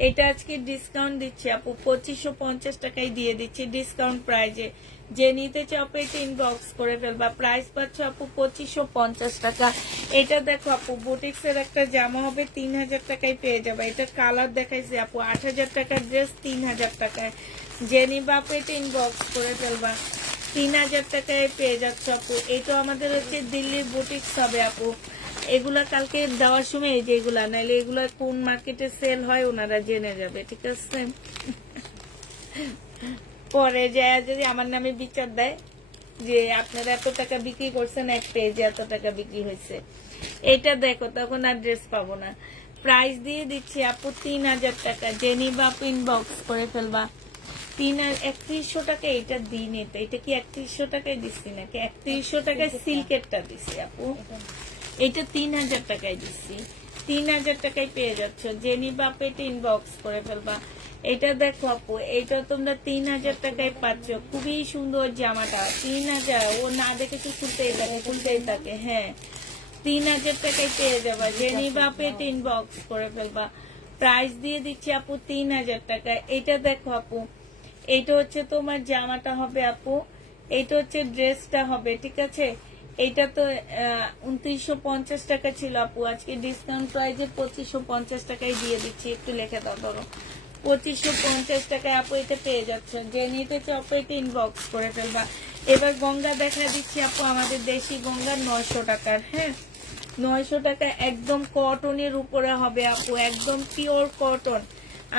এটা আজকে ডিসকাউন্ট দিচ্ছি আপু, 2550 টাকায় দিয়ে দিচ্ছি ডিসকাউন্ট প্রাইজে। যে নিতে চাও এটা ইনবক্স করে ফেলবা। প্রাইস পাচ্ছ আপু 2550 টাকা। এটা দেখো আপু, বুটিক্সের একটা জামা হবে, 3000 টাকায় পেয়ে যাবে। এটা কালার দেখাইছে আপু, 8000 টাকার ড্রেস 3000 টাকায়। যে নিবা আপু এটা ইনবক্স করে ফেলবা। 3000 টাকায় পেয়ে যাচ্ছ আপু। এটা আমাদের হচ্ছে দিল্লির বুটিক্স হবে আপু। এগুলা কালকে দেওয়ার সময় এই যে এগুলা, নাইলে এগুলা কোন মার্কেটে সেল হয় ওনারা জেনে যাবে, ঠিক আছে? পরে যায় যদি আমার নামে বিচার দেয় যে আপনারা এত টাকা বিক্রি করছেন, এক পেজে এত টাকা বিক্রি হয়েছে, এটা দেখো, তখন আর ড্রেস পাবো না। প্রাইস দিয়ে দিচ্ছি আপু 3000 টাকা। জেনি বাপ ইনবক্স করে ফেলবা। 3100 টাকা এটা দিন। এটা কি 3100 টাকায় দিচ্ছি নাকি? 3100 টাকায় সিল্কেরটা দিচ্ছি আপু। এটা 3000 টাকায় দিচ্ছি। 3000 টাকায় পেয়ে যাচ্ছ। জেনি বাপ এটা ইনবক্স করে ফেলবা। এটা দেখো আপু, এটা তোমরা 3000 টাকায় পাচ্ছ। খুবই সুন্দর জামাটা। 3000, ও না দেখে তো খুলতেই থাকে। হ্যাঁ, 3000 টাকায় পেয়ে যাবা। জেনি বাপ এটা ইনবক্স করে ফেলবা। প্রাইস দিয়ে দিচ্ছি আপু 3000 টাকা। এটা দেখো আপু, এইটা হচ্ছে তোমার জামাটা হবে আপু, এইটা হচ্ছে ড্রেসটা হবে, ঠিক আছে? এইটা তো 2950 টাকা ছিল আপু, আজকে ডিসকাউন্ট প্রাইজে 2550 টাকায় দিয়ে দিচ্ছি। একটু লেখে দাও, ধরো 2550 টাকায় আপু এটা পেয়ে যাচ্ছে। যে নিতে চাও আপু এটা ইনবক্স করে ফেলবা। এবার গঙ্গা দেখা দিচ্ছি আপু, আমাদের দেশি গঙ্গা 900 টাকার। হ্যাঁ, 900 টাকা, একদম কটনের উপরে হবে আপু, একদম পিওর কটন,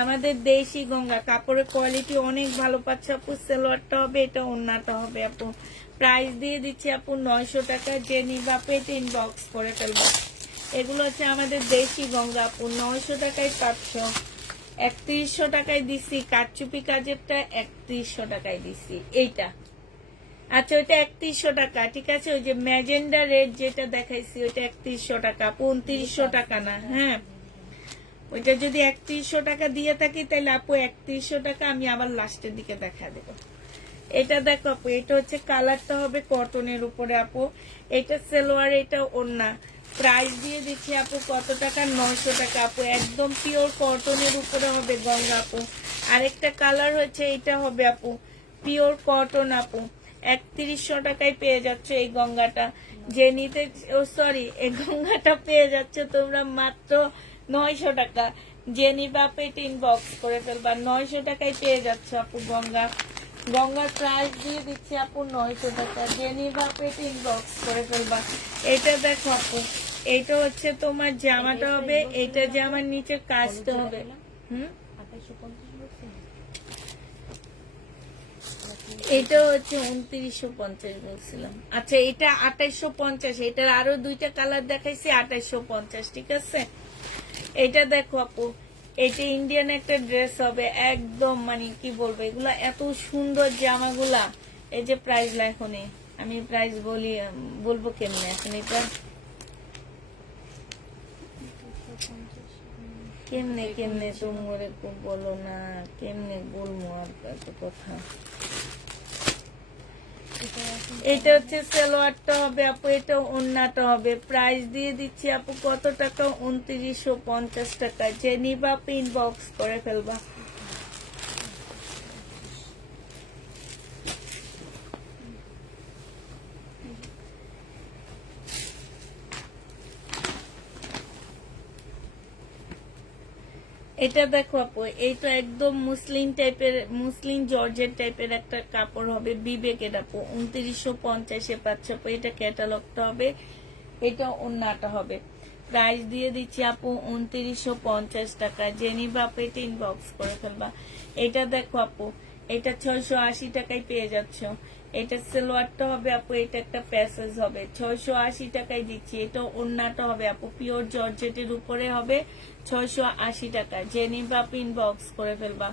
আমাদের দেশি গঙ্গা। কাপড়ের কোয়ালিটি অনেক ভালো পাচ্ছে আপু। সালোয়ারটা হবে, এটা ওড়নাটা হবে আপু। প্রাইস দিয়ে দিচ্ছি আপু 900 টাকা। যে নিবা পেটে ইনবক্স করে ফেলবো। এগুলো হচ্ছে আমাদের দেশি গঙ্গা আপু, 900 টাকায় পাচ্ছ। 3100 টাকায় দিচ্ছি কারচুপি কাজেরটা, 3100 টাকায় দিচ্ছি এইটা। আচ্ছা, ওইটা 3100 টাকা, ঠিক আছে? ওই যে ম্যাজেন্ডা রেড যেটা দেখাইছি ওইটা 3100 টাকা, 2900 টাকা না। হ্যাঁ, ওইটা যদি 3100 টাকা দিয়ে থাকি তাহলে আপু 3100 টাকা আমি আবার লাস্টের দিকে দেখা দেবো। এটা দেখো আপু, এটা হচ্ছে কালারটা হবে কটনের উপরে আপু। এটা সালোয়ার, এটা ওড়না। প্রাইস দিয়ে দিচ্ছি আপু কত টাকা? 900 টাকা আপু। একদম পিওর কটনের উপরে হবে গঙ্গা আপু। আরেকটা কালার হচ্ছে এটা হবে আপু, পিওর কটন আপু। 3100 টাকায় পেয়ে যাচ্ছে এই গঙ্গাটা। যে নিতে, ও সরি, এই গঙ্গাটা পেয়ে যাচ্ছে তোমরা মাত্র 900 টাকা। যে নিবা পেট ইনবক্স করে ফেলবা। 900 টাকায় পেয়ে যাচ্ছে আপু গঙ্গা। গঙ্গার প্রাইস দিয়ে দিচ্ছি আপু 900 টাকা। যে নিবা পেট ইনবক্স করে ফেলবা। এটা দেখো আপু, এইটা হচ্ছে তোমার জামাটা হবে, এইটা জামার নিচে কাজটা হবে। 2850 এটা হচ্ছে 2950 বলছিলাম। আচ্ছা, এটা 2850। এটার আরো দুইটা কালার দেখাইছি, 2850, ঠিক আছে? এটা দেখো আপু, এটা ইন্ডিয়ান একটা ড্রেস হবে, একদম মানে কি বলবো, এগুলা এত সুন্দর জামাগুলা। এই যে প্রাইস লেখনে, আমি প্রাইস বলবো কেমনে এখন? এটা কেমনে কেমনে তোমরে বলো না, কেমনে বলবো আর এত কথা। এটা হচ্ছে সালোয়ারটা হবে আপু, এটা ওন্নাটা হবে। প্রাইস দিয়ে দিচ্ছি আপু কত টাকা? 2950 টাকা। যে নিবা ইনবক্স করে ফেলবা। এটা দেখো আপু, এইটা একদম মুসলিম টাইপের, মুসলিম জর্জেট টাইপের একটা কাপড় হবে। বিবেকের আপু 2950-এ পাচ্ছে আপু। এটা ক্যাটালগটা হবে, এটা ওন্নাটা হবে। প্রাইস দিয়ে দিচ্ছি আপু 2950 টাকা। জেনিবা আপু এটা ইনবক্স করে ফেলবা। এটা দেখো আপু, এটা 680 টাকায় পেয়ে যাচ্ছ। এটা সালোয়ারটা হবে আপু, এটা একটা প্যাসেজ হবে, 680 টাকায় দিচ্ছি। এটা ওন্নাটা হবে আপু, পিওর জর্জেটের উপরে হবে, 680 টাকা। জেনিবা আপু ইনবক্স করে ফেলবা।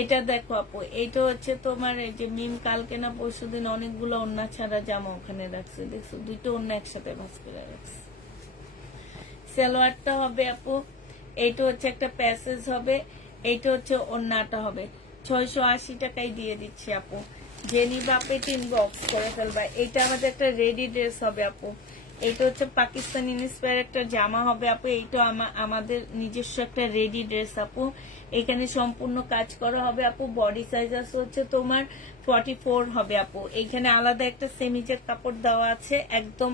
এটা দেখো আপু, এটা হচ্ছে তোমার এই যে মিম কালকে না পরশুদিন অনেকগুলো ওন্না ছাড়া জামা ওখানে রাখছে, দেখছো দুইটা ওন্না একসাথে ভাঁজ করে রাখছে। সালোয়ারটা হবে আপু, এইটা হচ্ছে একটা প্যাসেজ হবে, এইটা হচ্ছে ওন্নাটা হবে, 680 টাকায় দিয়ে দিচ্ছি আপু। জেনিবা আপু এটা ইনবক্স করে ফেলবা। এটা আমাদের একটা রেডি ড্রেস হবে আপু। এটা হচ্ছে পাকিস্তানি ইন্সপায়ার একটা জামা হবে আপু। এইটা আমাদের নিজস্ব একটা রেডি ড্রেস আপু। এখানে সম্পূর্ণ কাজ করা হবে আপু। বডি সাইজ আছে হচ্ছে তোমার 44 হবে আপু। এখানে আলাদা একটা সেমিজের কাপড় দেওয়া আছে, একদম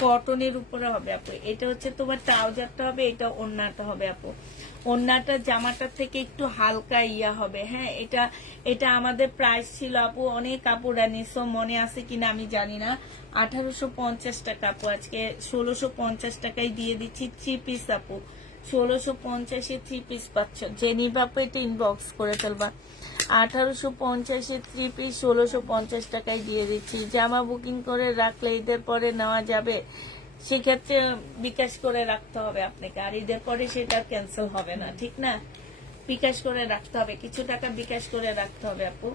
কটনের উপরে হবে আপু। এটা হচ্ছে তোমার ট্রাউজারটা হবে, এটা ওন্নাটা হবে আপু। ওন্নাটা জামাটার থেকে একটু হালকা ইয়া হবে। হ্যাঁ, এটা আমাদের প্রাইস ছিল আপু, অনেক কাপড় আনিছো, মনে আছে কিনা আমি জানি না, 1850 টাকা আপু। আজকে 1650 টাকায় দিয়ে দিচ্ছি 3 পিস আপু। 1650-এ 3 পিস পাচ্ছ। জেনিবা আপু এটা ইনবক্স করে ফেলবা। 1850-এ 3 পিস 1650 টাকায় দিয়ে দিচ্ছি। জামা বুকিং করে রাখলে ঈদের পরে নেওয়া যাবে, সেক্ষেত্রে বিকাশ করে রাখতে হবে আপনাকে, আর ঈদের পরে সেটা ক্যান্সেল হবে না, ঠিক না? বিকাশ করে রাখতে হবে, কিছু টাকা বিকাশ করে রাখতে হবে আপু।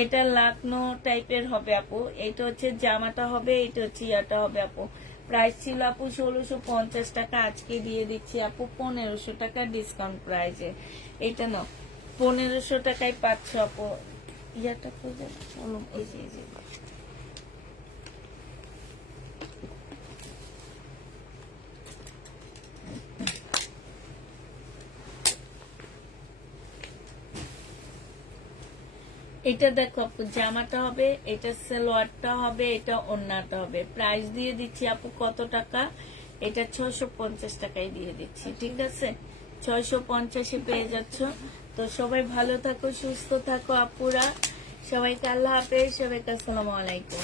এটা লাকনো টাইপের হবে আপু। এটা হচ্ছে জামাটা হবে, এটা হচ্ছে ইয়াটা হবে আপু। প্রাইস ছিল আপু 1650 টাকা, আজকে দিয়ে দিচ্ছি আপু 1500 টাকা ডিসকাউন্ট প্রাইজে। এটা না 1500 টাকায় পাচ্ছ আপু। ইয়াটা খুঁজে এই যে এটা দেখো আপু, জামাটা হবে, এটা সালোয়ারটা হবে, এটা ওন্নাটা হবে। প্রাইস দিয়ে দিচ্ছি আপু কত টাকা? এটা 650 টাকায় দিয়ে দিচ্ছি, ঠিক আছে? 650-এ পেয়ে যাচ্ছ। তো সবাই ভালো থাকো, সুস্থ থাকো আপুরা। সবাইকে আল্লাহ হাফেজ, সবাইকে আসসালামু আলাইকুম।